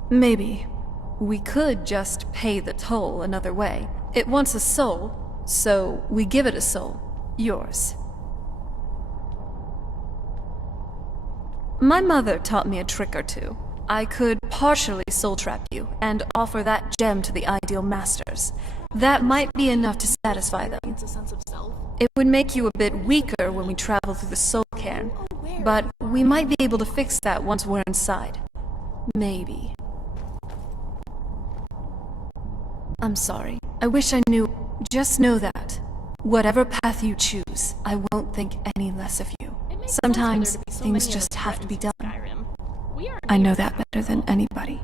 Maybe. We could just pay the toll another way. It wants a soul, so we give it a soul. Yours. My mother taught me a trick or two. I could partially soul trap you and offer that gem to the ideal masters. That might be enough to satisfy them. It's a sense of self. It would make you a bit weaker when we travel through the soul cairn, but we might be able to fix that once we're inside. Maybe. I'm sorry. I wish I knew. Just know that. Whatever path you choose, I won't think any less of you. Sometimes things just have to be done. I know that better than anybody.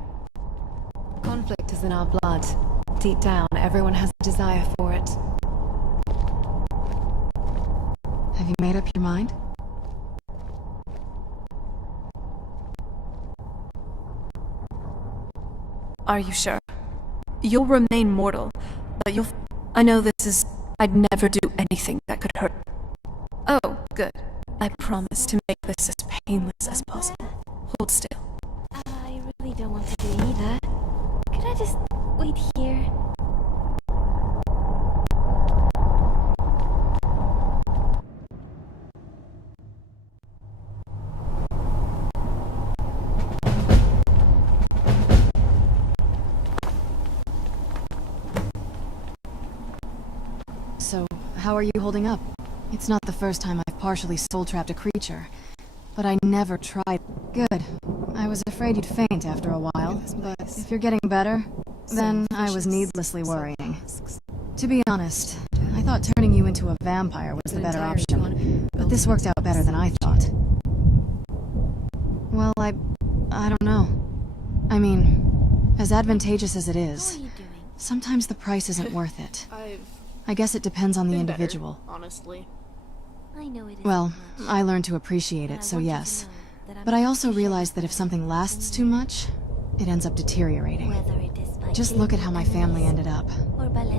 Conflict is in our blood. Deep down, everyone has a desire for it. Have you made up your mind? Are you sure? You'll remain mortal, but you'll... I know this is... I'd never do anything that could hurt. Oh, good. I promise to make this as painless as possible. Hold still. I really don't want to do either. Could I just wait here? So, how are you holding up? It's not the first time I've partially soul-trapped a creature, but I never tried. Good. I was afraid you'd faint after a while, but if you're getting better, then I was needlessly worrying. To be honest, I thought turning you into a vampire was the better option, but this worked out better than I thought. Well, I don't know. I mean, as advantageous as it is, sometimes the price isn't worth it. I guess it depends on the individual. Better, honestly. Well, I learned to appreciate it, so yes. But I also realized that if something lasts too much, it ends up deteriorating. Just look at how my family ended up.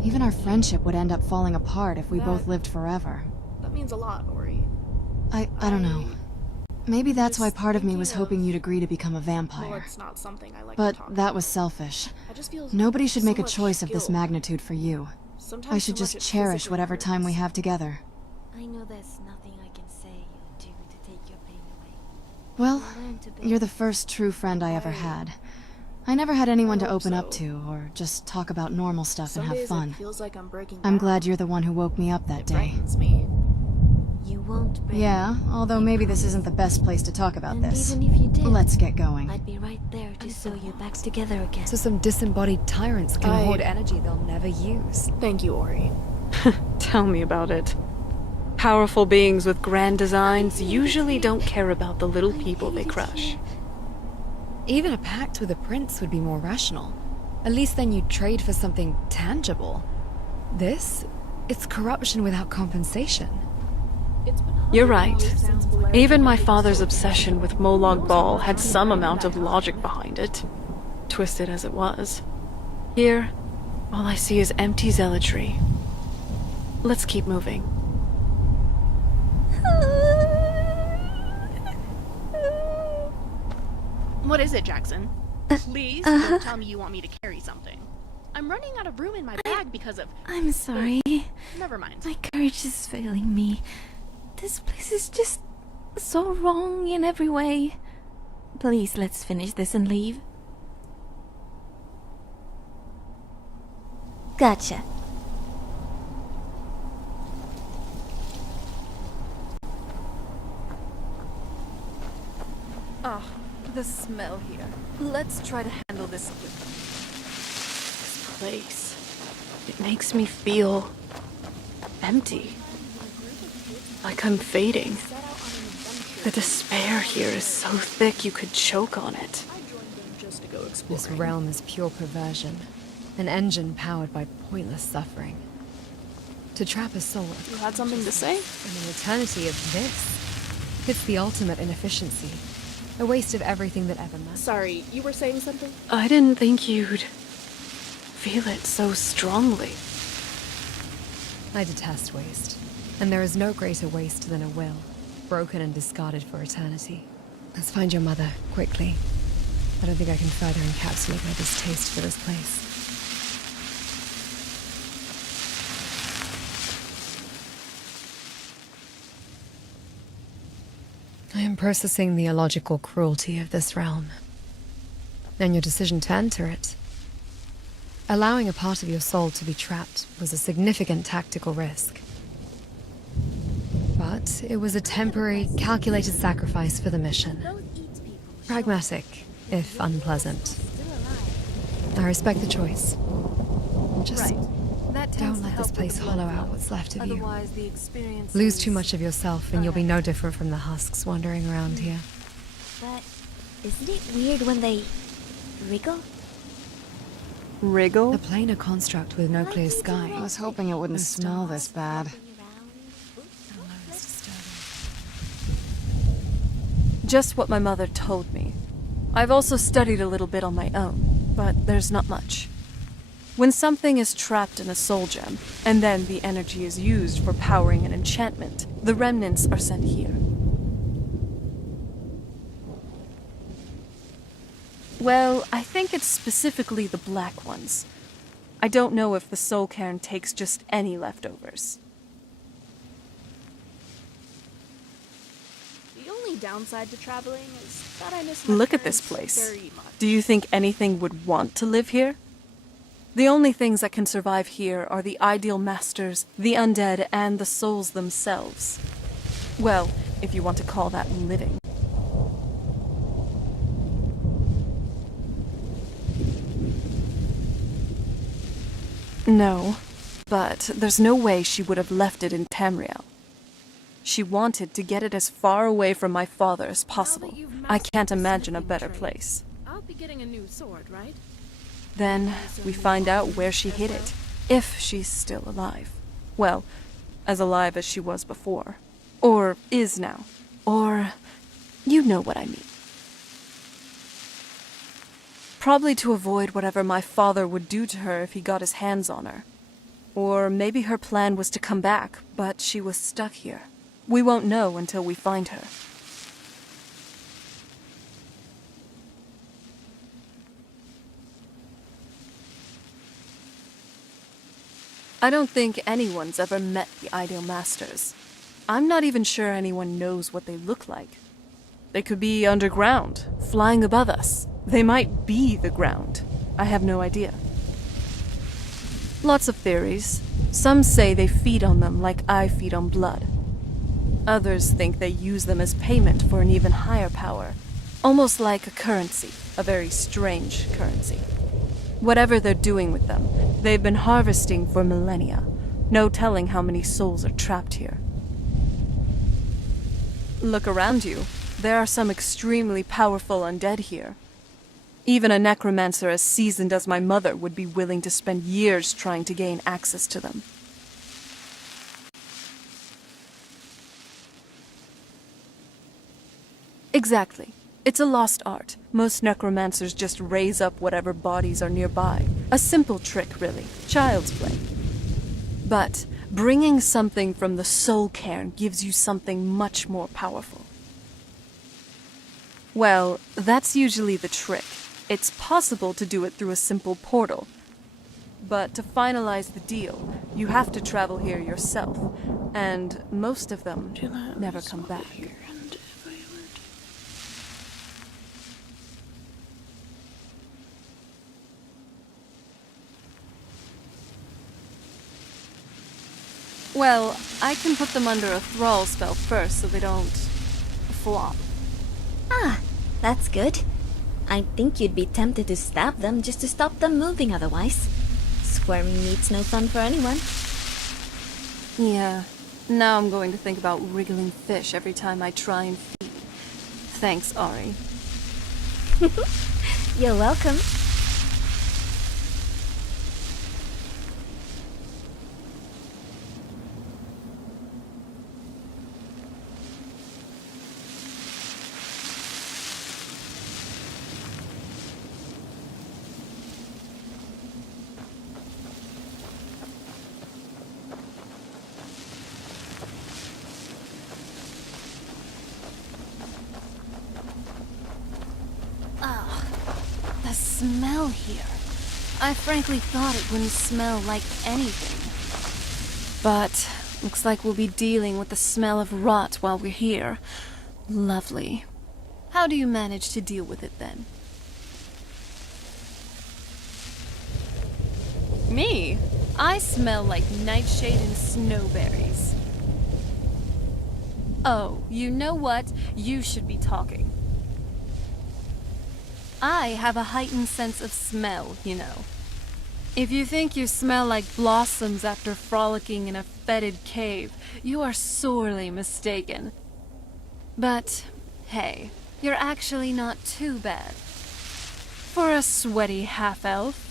Even our friendship would end up falling apart if we both lived forever. That means a lot, Ori. I don't know. Maybe that's why part of me was hoping you'd agree to become a Well, vampire. it's not something I like But to talk that was selfish. I just feel Nobody should so make a much choice of this skill. magnitude for you. Sometimes I so should much just it cherish physically whatever time we hurts. have together. I know there's nothing I can say you'll do to take your pain away. Well, you're the first true friend I ever had. I never had anyone to open up to, or just talk about normal stuff Some and have days fun. It feels like I'm breaking I'm down. glad you're the one who woke me up that day. Frightens me. You won't break. Yeah, although maybe this isn't the best place to talk about And this. even if you did, Let's get going. I'd be right there to sew you back together again. So some disembodied tyrants can hoard energy they'll never use. Thank you, Ori. Tell me about it. Powerful beings with grand designs usually don't care about the little people they crush. Even a pact with a prince would be more rational. At least then you'd trade for something tangible. This? It's corruption without compensation. You're right. Even my father's obsession with Molag Bal had some amount of logic behind it, twisted as it was. Here, all I see is empty zealotry. Let's keep moving. What is it, Jackson? Please don't tell me you want me to carry something. I'm running out of room in my bag because of... I'm sorry. Never mind. My courage is failing me. This place is just so wrong in every way. Please, let's finish this and leave. Gotcha. Ah, the smell here. Let's try to handle this quickly. place. It makes me feel empty. Like I'm fading. The despair here is so thick you could choke on it. This realm is pure perversion. An engine powered by pointless suffering. To trap a soul... You had something to say? In an eternity of this. It's the ultimate inefficiency. A waste of everything that ever mattered. Sorry, you were saying something? I didn't think you'd feel it so strongly. I detest waste. And there is no greater waste than a will, broken and discarded for eternity. Let's find your mother, quickly. I don't think I can further encapsulate my distaste for this place. I am processing the illogical cruelty of this realm. And your decision to enter it. Allowing a part of your soul to be trapped was a significant tactical risk. But it was a temporary, calculated sacrifice for the mission. Pragmatic, if unpleasant. I respect the choice. Just don't let this place hollow out what's left of you. Lose too much of yourself and you'll be no different from the husks wandering around here. But isn't it weird when they wriggle? Wriggle? A planar construct with no clear sky. I was hoping it wouldn't smell this bad. Just what my mother told me. I've also studied a little bit on my own, but there's not much. When something is trapped in a soul gem, and then the energy is used for powering an enchantment, the remnants are sent here. Well, I think it's specifically the black ones. I don't know if the soul cairn takes just any leftovers. The only downside to traveling is that I miss my Look at this parents place. very much. Do you think anything would want to live here? The only things that can survive here are the ideal masters, the undead, and the souls themselves. Well, if you want to call that living. No, but there's no way she would have left it in Tamriel. She wanted to get it as far away from my father as possible. I can't imagine a better place. I'll be getting a new sword, right? Then we find out where she hid it, if she's still alive. Well, as alive as she was before. Or is now. Or... you know what I mean. Probably to avoid whatever my father would do to her if he got his hands on her. Or maybe her plan was to come back, but she was stuck here. We won't know until we find her. I don't think anyone's ever met the Ideal Masters. I'm not even sure anyone knows what they look like. They could be underground, flying above us. They might be the ground. I have no idea. Lots of theories. Some say they feed on them like I feed on blood. Others think they use them as payment for an even higher power. Almost like a currency, a very strange currency. Whatever they're doing with them, they've been harvesting for millennia. No telling how many souls are trapped here. Look around you. There are some extremely powerful undead here. Even a necromancer as seasoned as my mother would be willing to spend years trying to gain access to them. Exactly. It's a lost art. Most necromancers just raise up whatever bodies are nearby. A simple trick, really. Child's play. But bringing something from the soul cairn gives you something much more powerful. Well, that's usually the trick. It's possible to do it through a simple portal. But to finalize the deal, you have to travel here yourself, and most of them never come back. Well, I can put them under a thrall spell first so they don't flop. Ah, that's good. I think you'd be tempted to stab them just to stop them moving otherwise. Squirming meat's no fun for anyone. Yeah. Now I'm going to think about wriggling fish every time I try and feed. Thanks, Ari. You're welcome. The smell here. I frankly thought it wouldn't smell like anything. But looks like we'll be dealing with the smell of rot while we're here. Lovely. How do you manage to deal with it then? Me? I smell like nightshade and snowberries. Oh, you know what? You should be talking. I have a heightened sense of smell, you know. If you think you smell like blossoms after frolicking in a fetid cave, you are sorely mistaken. But, hey, you're actually not too bad. For a sweaty half-elf.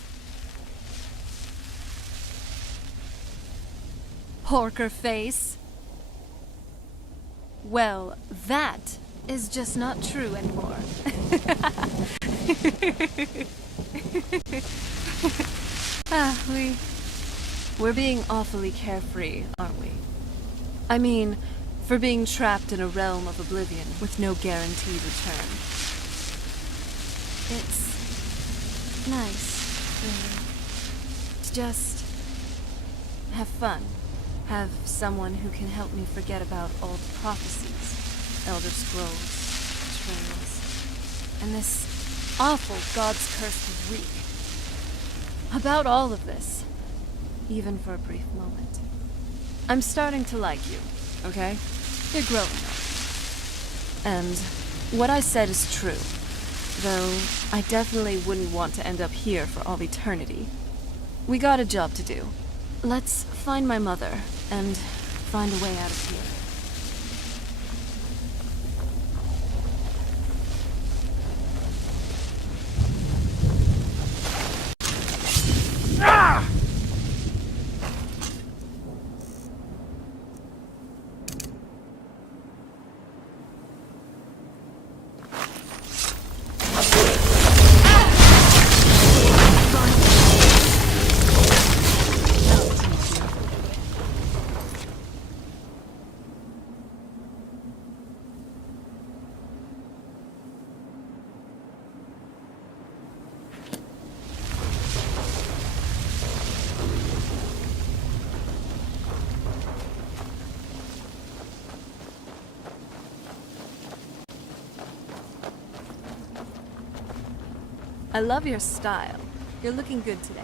Porker face. Well, that is just not true anymore. We're being awfully carefree, aren't we? I mean, for being trapped in a realm of oblivion with no guaranteed return. It's nice, really. To just have fun. Have someone who can help me forget about all the prophecies, Elder Scrolls, trails, and this awful God's cursed reek. About all of this, even for a brief moment. I'm starting to like you, okay? You're growing up. And what I said is true, though I definitely wouldn't want to end up here for all eternity. We got a job to do. Let's find my mother and find a way out of here. I love your style. You're looking good today.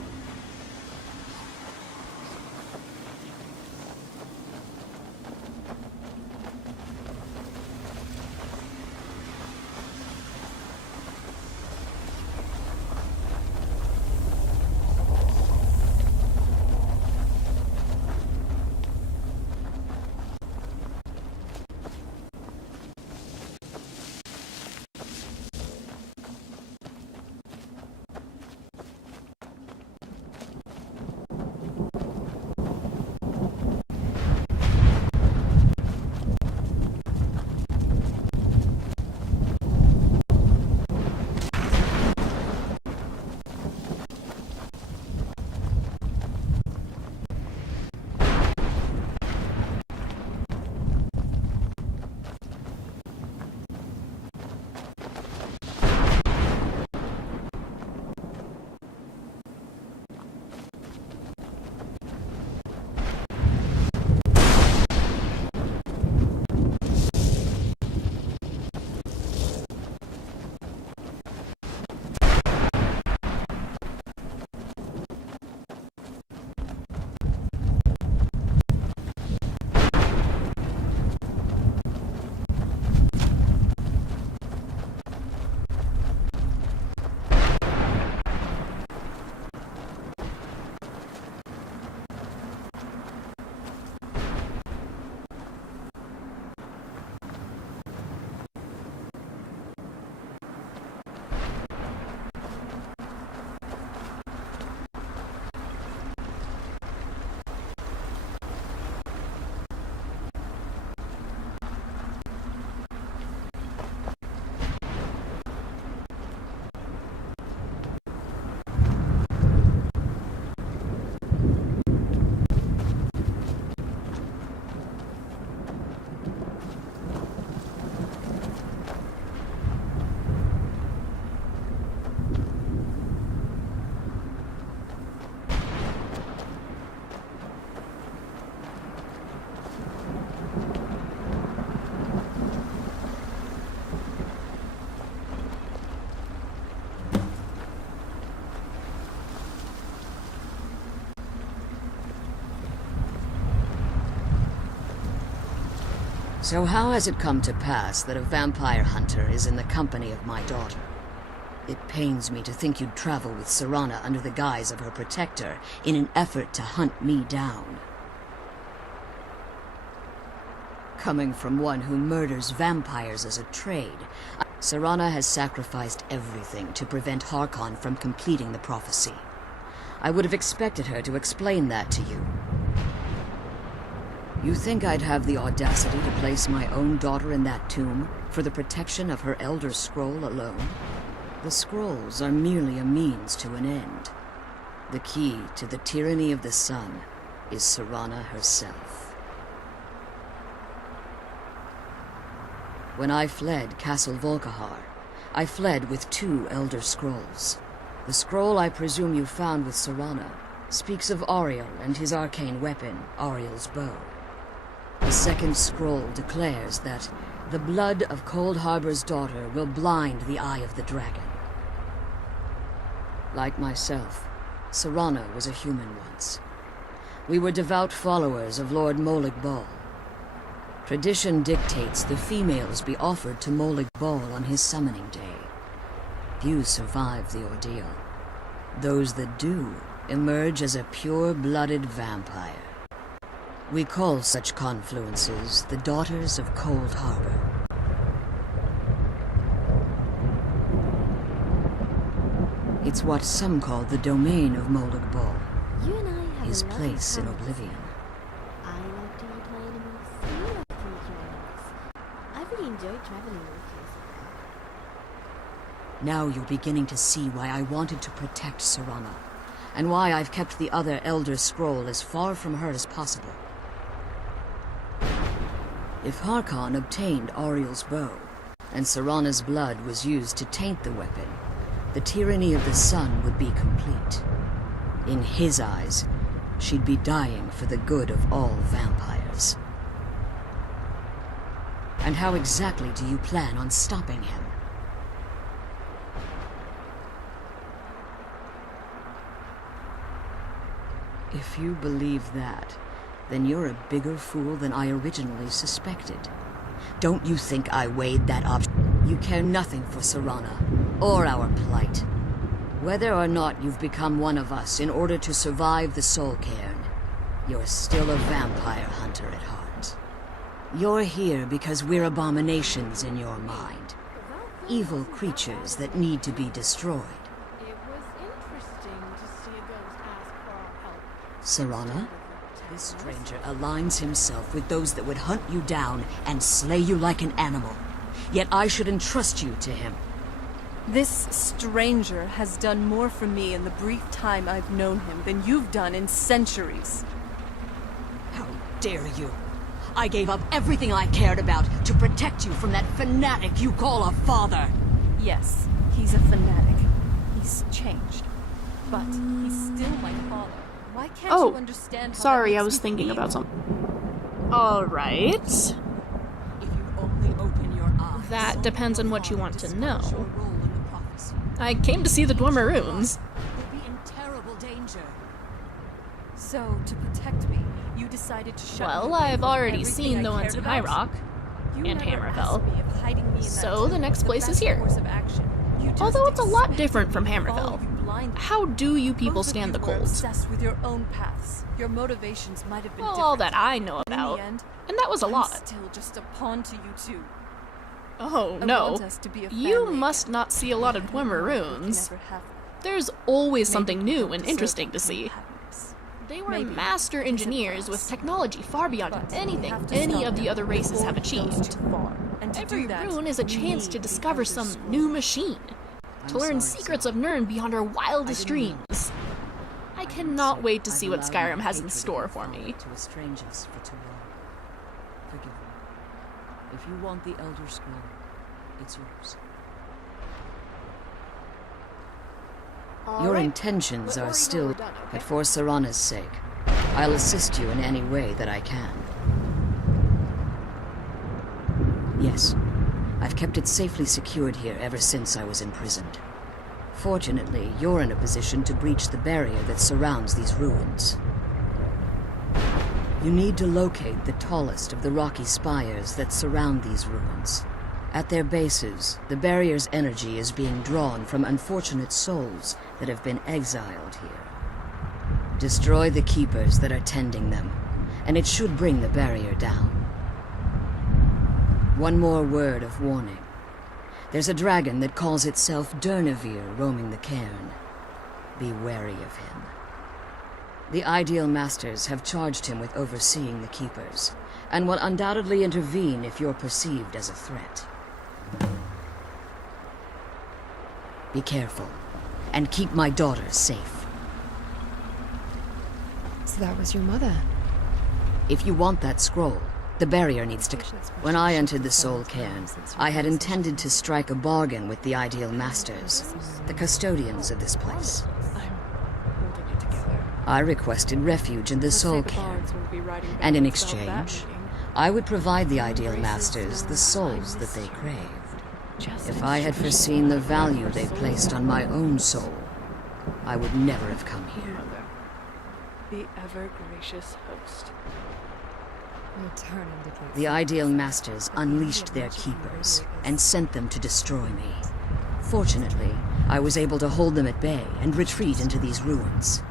So how has it come to pass that a vampire hunter is in the company of my daughter? It pains me to think you'd travel with Serana under the guise of her protector in an effort to hunt me down. Coming from one who murders vampires as a trade, Serana has sacrificed everything to prevent Harkon from completing the prophecy. I would have expected her to explain that to you. You think I'd have the audacity to place my own daughter in that tomb for the protection of her Elder Scroll alone? The scrolls are merely a means to an end. The key to the tyranny of the sun is Serana herself. When I fled Castle Volkihar, I fled with 2 Elder Scrolls. The scroll I presume you found with Serana speaks of Auriel and his arcane weapon, Auriel's bow. The second scroll declares that the blood of Cold Harbor's daughter will blind the eye of the dragon. Like myself, Serana was a human once. We were devout followers of Lord Molig Bal. Tradition dictates the females be offered to Molig Bal on his summoning day. Few survive the ordeal. Those that do emerge as a pure-blooded vampire. We call such confluences the Daughters of Cold Harbor. It's what some call the domain of Molig Bal, his place in Oblivion. I like to eat my enemies. You like to eat your enemies. I really enjoy traveling with you. Now you're beginning to see why I wanted to protect Serana, and why I've kept the other Elder Scroll as far from her as possible. If Harkon obtained Auriel's bow, and Serana's blood was used to taint the weapon, the tyranny of the sun would be complete. In his eyes, she'd be dying for the good of all vampires. And how exactly do you plan on stopping him? If you believe that, then you're a bigger fool than I originally suspected. Don't you think I weighed that option? You care nothing for Serana, or our plight. Whether or not you've become one of us in order to survive the Soul Cairn, you're still a vampire hunter at heart. You're here because we're abominations in your mind. Evil creatures that need to be destroyed. It was interesting to see a ghost ask for our help. Serana? This stranger aligns himself with those that would hunt you down and slay you like an animal. Yet I should entrust you to him. This stranger has done more for me in the brief time I've known him than you've done in centuries. How dare you? I gave up everything I cared about to protect you from that fanatic you call a father. Yes, he's a fanatic. He's changed. But he's still my father. Why can't you understand how sorry, that I makes was me thinking feel? about something. Alright. If you only open your eyes, That depends on what you want to know. I came to see the Dwemer runes. You'll be in terrible danger. So, to protect me, you decided to shut me Well, away I've from already everything seen I the ones cared in about? High Rock You and never Hammerfell. asked me if hiding me in that So the tomb next was place best is here. course of action. You just Although it's a lot expect different from me to follow Hammerfell. you blindly. How do you people Both of stand the you were cold? obsessed with your own paths. Your motivations might have been Well, different. all that I know In about. the end, And that was a I'm lot. still just a pawn to you two. Oh, I no. want us to be a You family must again. not see a lot of Dwemer We can runes. never have them. There's always Maybe something we new don't and deserve interesting that to kind of see. happiness. They were Maybe master it isn't engineers for with us. technology far beyond But we anything have to any stop of the them other races before have it goes achieved. too far. And to Every do that, rune is a we chance need to the discover Elder some Scroll. new machine. To I'm learn sorry, secrets Serana. of Nirn beyond our wildest I didn't know. dreams. I cannot wait to I've see what allowed Skyrim my has in hatred store of for my me. father to estrange us for too long. Forgive me. If you want the Elder Scroll, it's yours. Your Alright. intentions Let are Ori know still, we're done, okay? but for Serana's sake, I'll assist you in any way that I can. Yes, I've kept it safely secured here ever since I was imprisoned. Fortunately, you're in a position to breach the barrier that surrounds these ruins. You need to locate the tallest of the rocky spires that surround these ruins. At their bases, the barrier's energy is being drawn from unfortunate souls that have been exiled here. Destroy the keepers that are tending them, and it should bring the barrier down. One more word of warning. There's a dragon that calls itself Durnevere roaming the cairn. Be wary of him. The Ideal Masters have charged him with overseeing the keepers, and will undoubtedly intervene if you're perceived as a threat. Be careful, and keep my daughter safe. So that was your mother? If you want that scroll, the barrier needs to... When I entered the Soul Cairn, I had intended to strike a bargain with the Ideal Masters, the custodians of this place. I requested refuge in the Soul Cairn, and in exchange, I would provide the Ideal Masters the souls that they craved. If I had foreseen the value they placed on my own soul, I would never have come here. The ever-gracious host. The Ideal Masters unleashed their keepers and sent them to destroy me. Fortunately, I was able to hold them at bay and retreat into these ruins.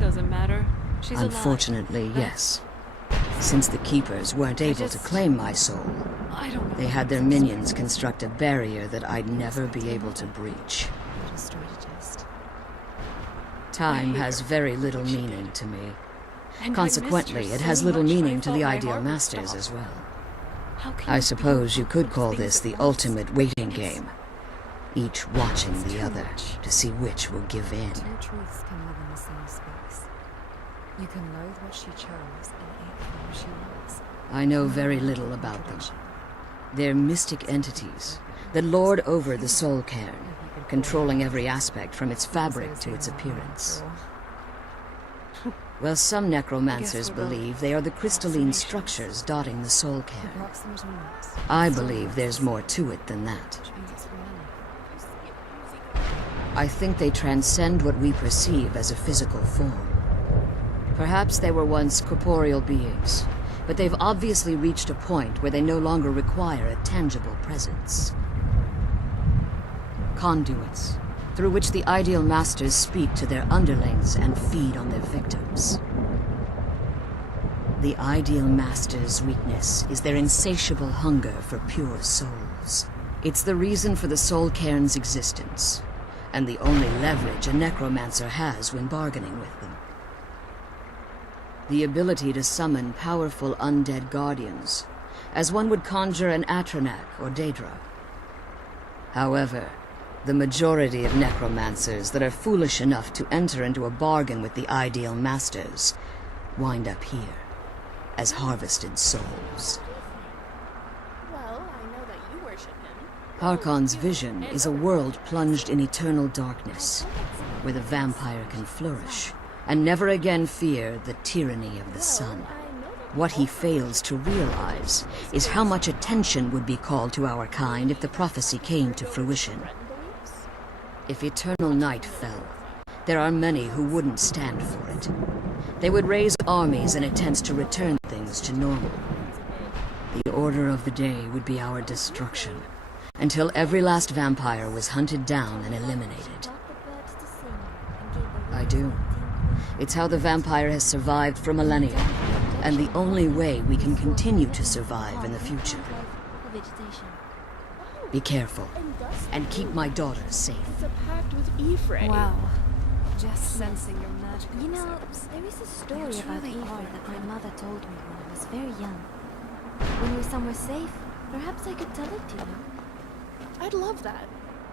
Doesn't matter. She's Unfortunately, yes. Since the keepers weren't able to claim my soul, they had their minions construct a barrier that I'd never be able to breach. Time has very little meaning to me. Consequently, it has little meaning to the Ideal Masters as well. I suppose you could call this the ultimate waiting game, each watching the other to see which will give in. Two truths can live in the same space. You can loathe what she chose and hate who she was. I know very little about them. They're mystic entities that lord over the Soul Cairn, controlling every aspect from its fabric to its appearance. Well, some necromancers believe they are the crystalline structures dotting the Soul Cairn. I believe there's more to it than that. I think they transcend what we perceive as a physical form. Perhaps they were once corporeal beings, but they've obviously reached a point where they no longer require a tangible presence. Conduits, through which the Ideal Masters speak to their underlings and feed on their victims. The Ideal Masters' weakness is their insatiable hunger for pure souls. It's the reason for the Soul Cairn's existence, and the only leverage a necromancer has when bargaining with them. The ability to summon powerful undead guardians, as one would conjure an Atronak or Daedra. However, the majority of necromancers that are foolish enough to enter into a bargain with the Ideal Masters wind up here, as harvested souls. Well, I know that you worship him. Harkon's vision is a world plunged in eternal darkness, where the vampire can flourish, and never again fear the tyranny of the sun. What he fails to realize is how much attention would be called to our kind if the prophecy came to fruition. If eternal night fell, there are many who wouldn't stand for it. They would raise armies in attempts to return things to normal. The order of the day would be our destruction, until every last vampire was hunted down and eliminated. I do. It's how the vampire has survived for millennia, and the only way we can continue to survive in the future. Be careful, and keep my daughter safe. It's a pact with Ifrei. Wow. Just sensing your magic. You know, there is a story about Ifrei that my mother told me when I was very young. When we're somewhere safe, perhaps I could tell it to you. I'd love that.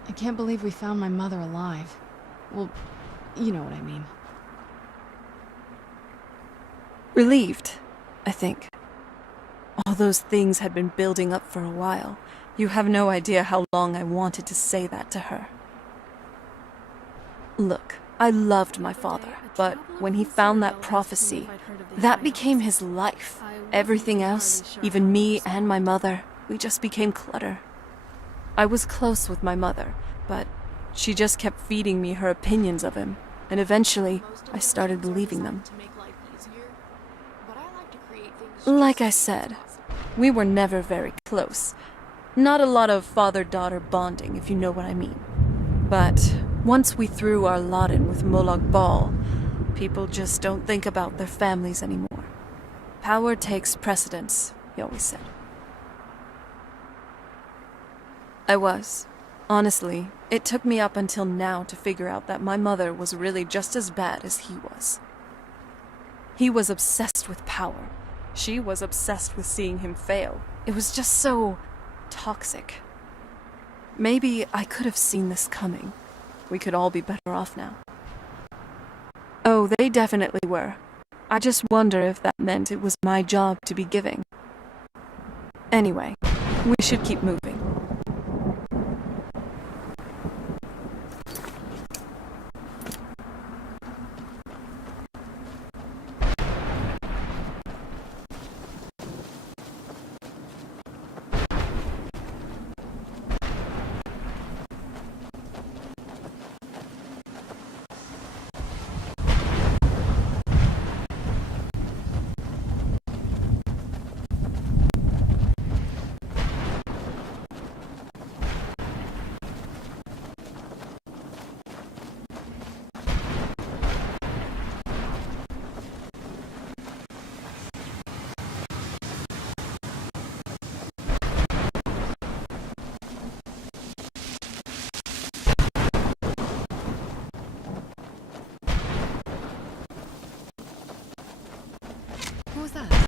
I can't believe we found my mother alive. Well, you know what I mean. Relieved, I think. All those things had been building up for a while. You have no idea how long I wanted to say that to her. Look, I loved my father, but when he found that prophecy, that became his life. Everything else, even me and my mother, we just became clutter. I was close with my mother, but she just kept feeding me her opinions of him, and eventually I started believing them. Like I said, we were never very close. Not a lot of father-daughter bonding, if you know what I mean. But once we threw our lot in with Molag Bal, people just don't think about their families anymore. Power takes precedence, he always said. I was. Honestly, it took me up until now to figure out that my mother was really just as bad as he was. He was obsessed with power. She was obsessed with seeing him fail. It was just so toxic. Maybe I could have seen this coming. We could all be better off now. Oh, they definitely were. I just wonder if that meant it was my job to be giving. Anyway, we should keep moving. What was that?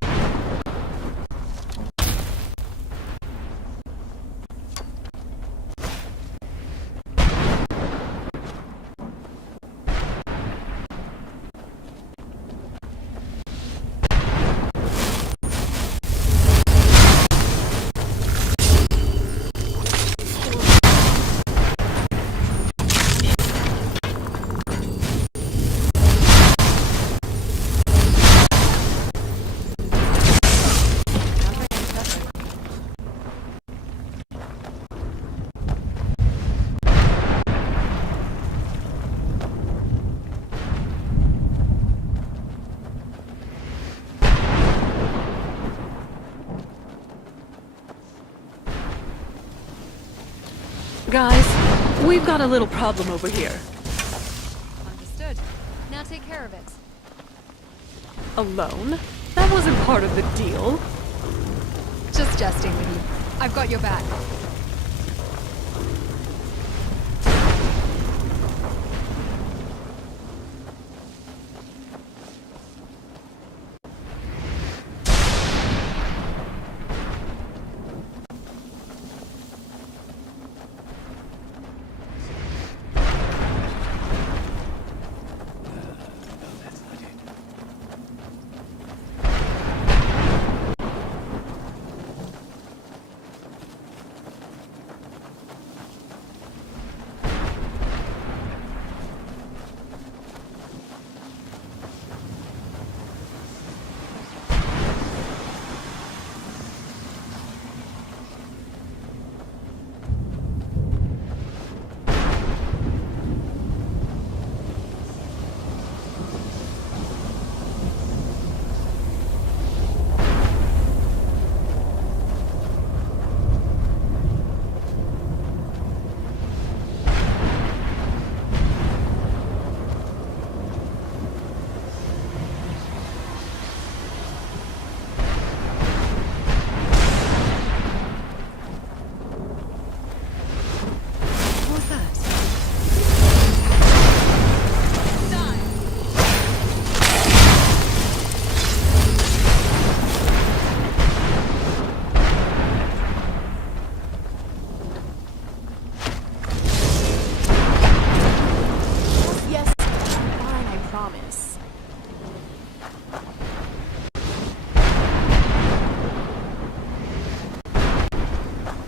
Guys, we've got a little problem over here. Understood. Now take care of it. Alone? That wasn't part of the deal. Just jesting with you. I've got your back.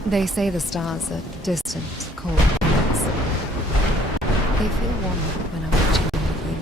They say the stars are distant, cold planets. They feel warmer when I'm watching them with you.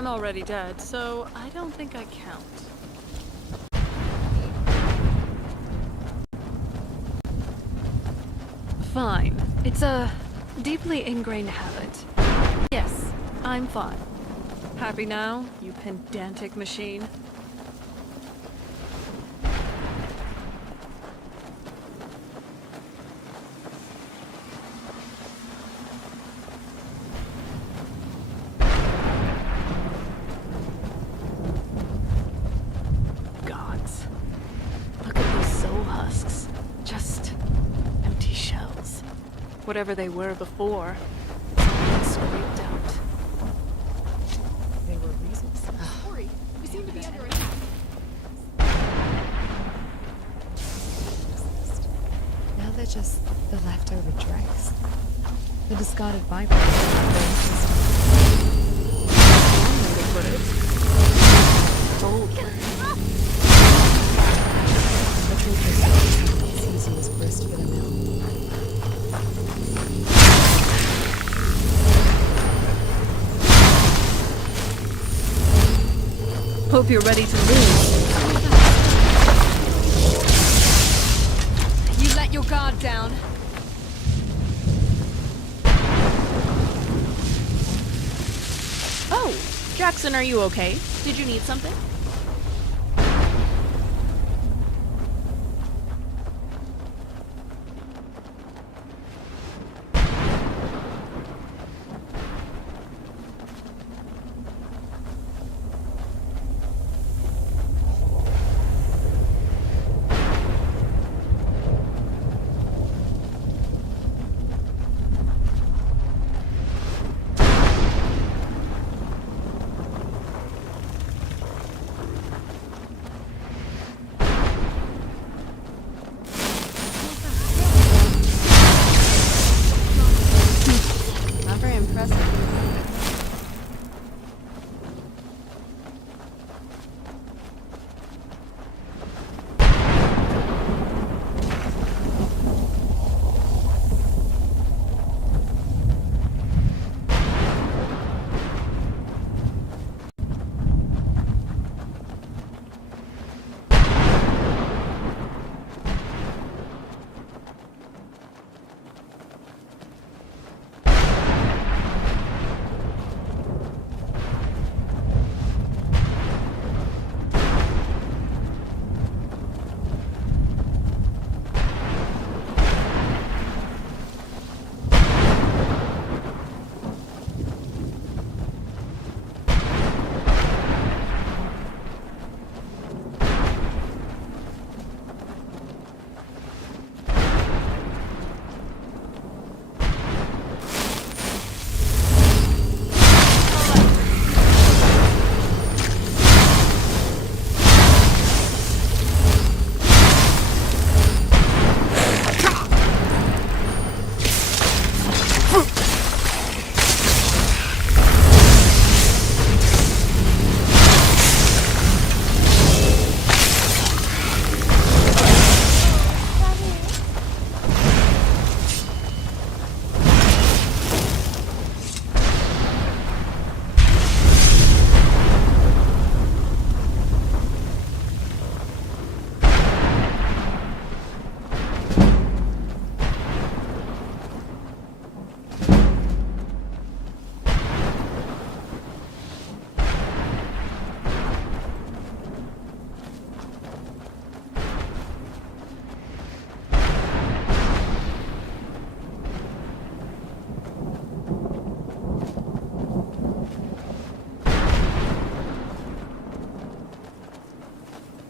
I'm already dead, so I don't think I count. Fine. It's a deeply ingrained habit. Yes, I'm fine. Happy now, you pedantic machine? Gods. Look at these soul husks. Just empty shells. Whatever they were before, someone scraped out. They were reasons. Hurry, we seem to be under attack. Now they're just the leftover dregs. The discarded viper. The truth is that it's easy as grist for the mill. Hope you're ready to lose. You let your guard down. Oh, Jackson, are you okay? Did you need something? Not very impressive.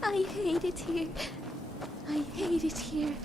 I hate it here. I hate it here.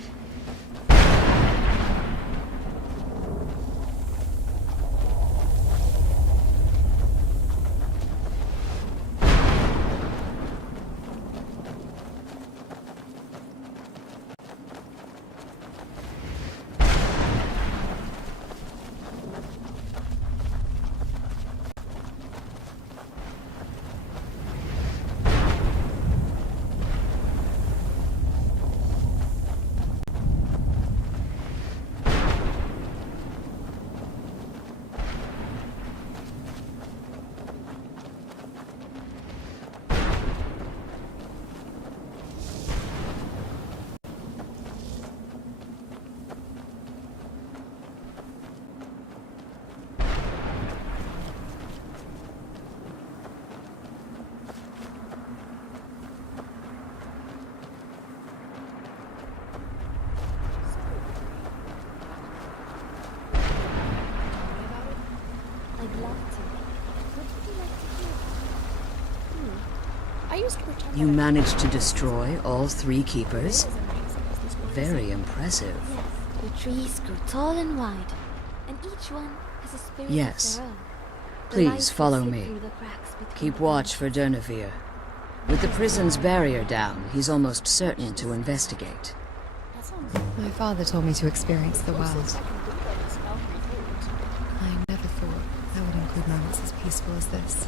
used to pretend You that I- managed to destroy all 3 keepers? Very impressive. The trees grow tall and wide, and each one has a spirit Yes. of their own. The Please light follow will slip me. through the cracks between Keep the watch for Durnevere. With the prison's barrier down, he's almost certain to investigate. My father told me to experience the world. I never thought that would include moments as peaceful as this.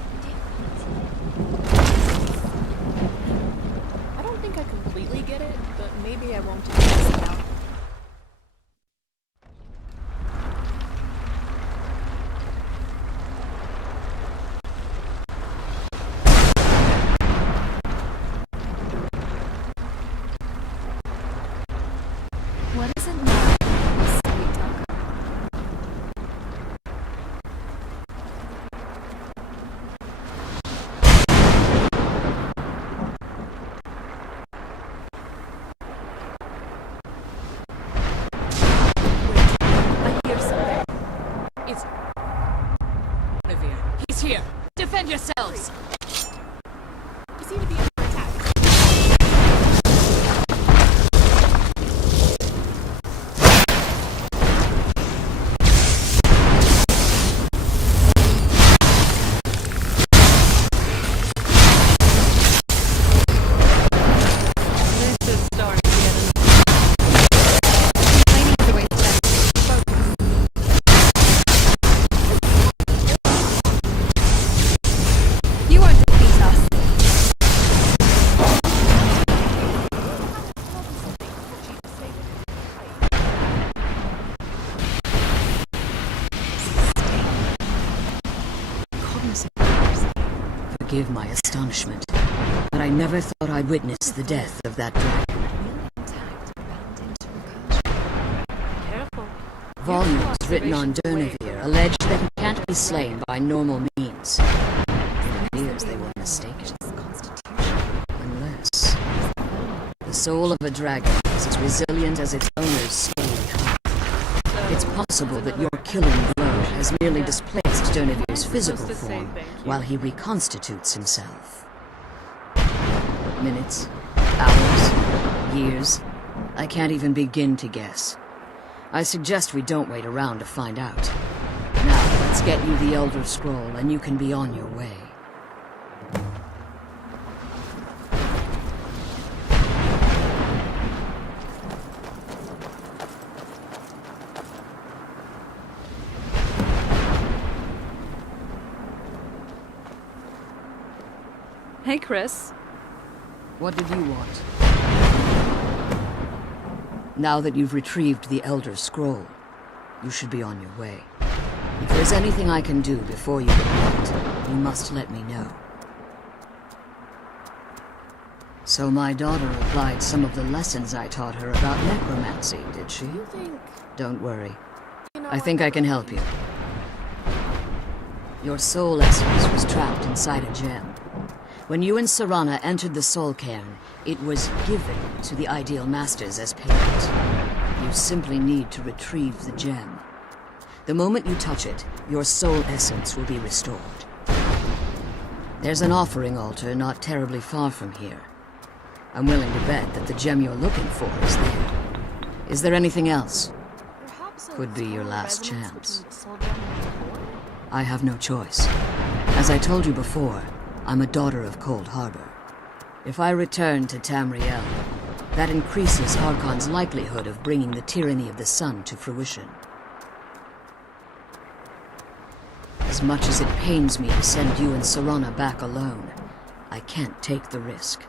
I don't think I completely get it, but maybe I won't test it out. What is it now, sweet talker? I hear something. It's... Durnevere. He's here. Defend yourselves! You seem to be under attack. This is starting to get Complaining is a waste of time. Focus. You won't defeat us. Forgive my astonishment, but I never thought I'd witness the death of that dragon. careful. Volumes written on Durnevere allege that he can't be slain by normal means. It appears they were mistaken. Unless... the soul of a dragon is as resilient as its owner's scaly heart. It's possible that your killing blow has merely displaced Durnevere's physical form while he reconstitutes himself. Minutes, hours, years. I can't even begin to guess. I suggest we don't wait around to find out. Now, let's get you the Elder Scroll and you can be on your way. Hey, Chris. What did you want? Now that you've retrieved the Elder Scroll, you should be on your way. If there's anything I can do before you get out, you must let me know. So my daughter applied some of the lessons I taught her about necromancy, did she? Don't worry. I think I can help you. Your soul essence was trapped inside a gem. When you and Serana entered the Soul Cairn, it was given to the Ideal Masters as payment. You simply need to retrieve the gem. The moment you touch it, your soul essence will be restored. There's an offering altar not terribly far from here. I'm willing to bet that the gem you're looking for is there. Is there anything else? Could be your last chance. I have no choice. As I told you before, I'm a daughter of Cold Harbor. If I return to Tamriel, that increases Harkon's likelihood of bringing the tyranny of the sun to fruition. As much as it pains me to send you and Serana back alone, I can't take the risk.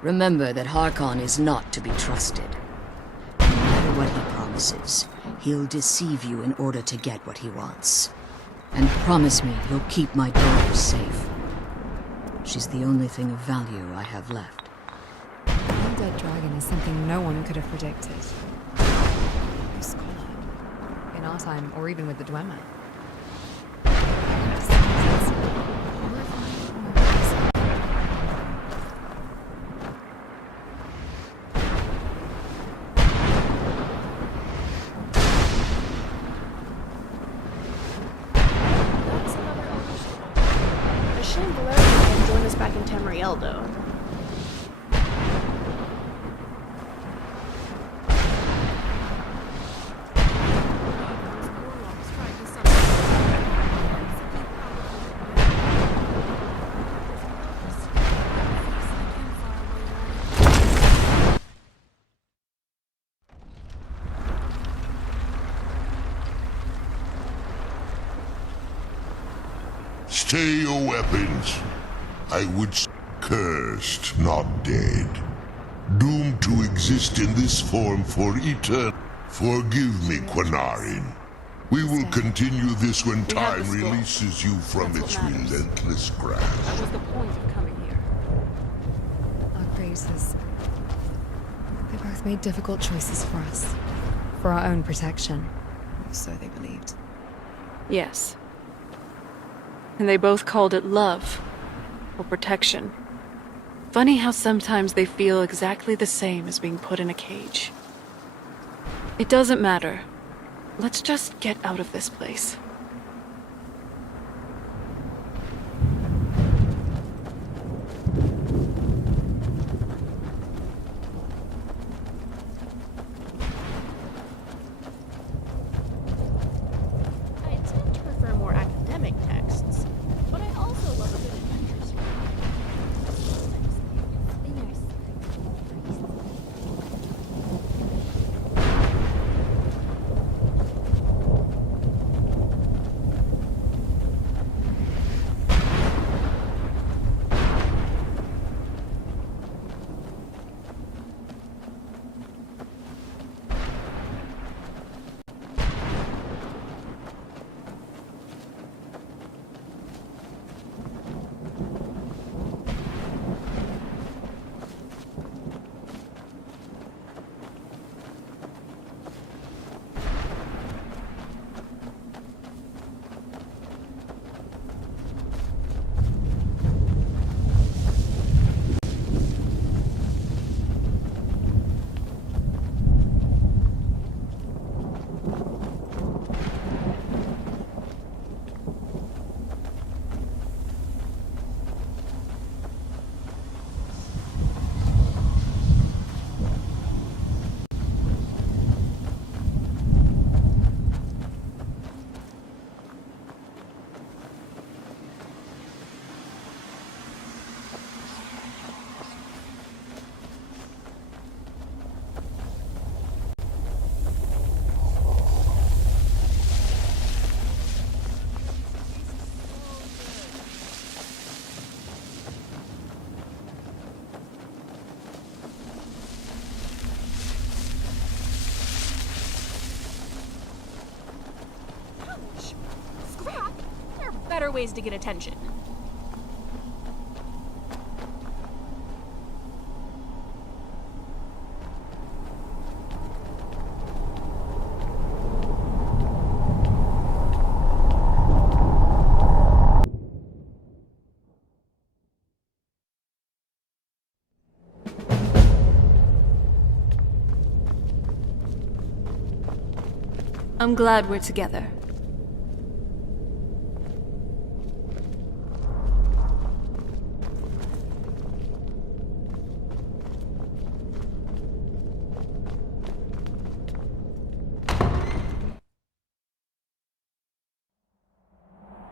Remember that Harkon is not to be trusted. No matter what he promises, he'll deceive you in order to get what he wants. And promise me you'll keep my daughter safe. She's the only thing of value I have left. The undead dragon is something no one could have predicted. No scholar. In our time, or even with the Dwemer. A shame Valerian can't join us back in Tamriel, though. Stay your weapons. I would cursed, not dead. Doomed to exist in this form for eternity. Forgive me, Quanarin. We will continue this when time releases you from its relentless grasp. That was the point of coming here. Our graces. They both made difficult choices for us. For our own protection. Or so they believed. Yes. And they both called it love. Or protection. Funny how sometimes they feel exactly the same as being put in a cage. It doesn't matter. Let's just get out of this place. I tend to prefer more academic texts, but I also love a good adventure story. Better ways to get attention. I'm glad we're together.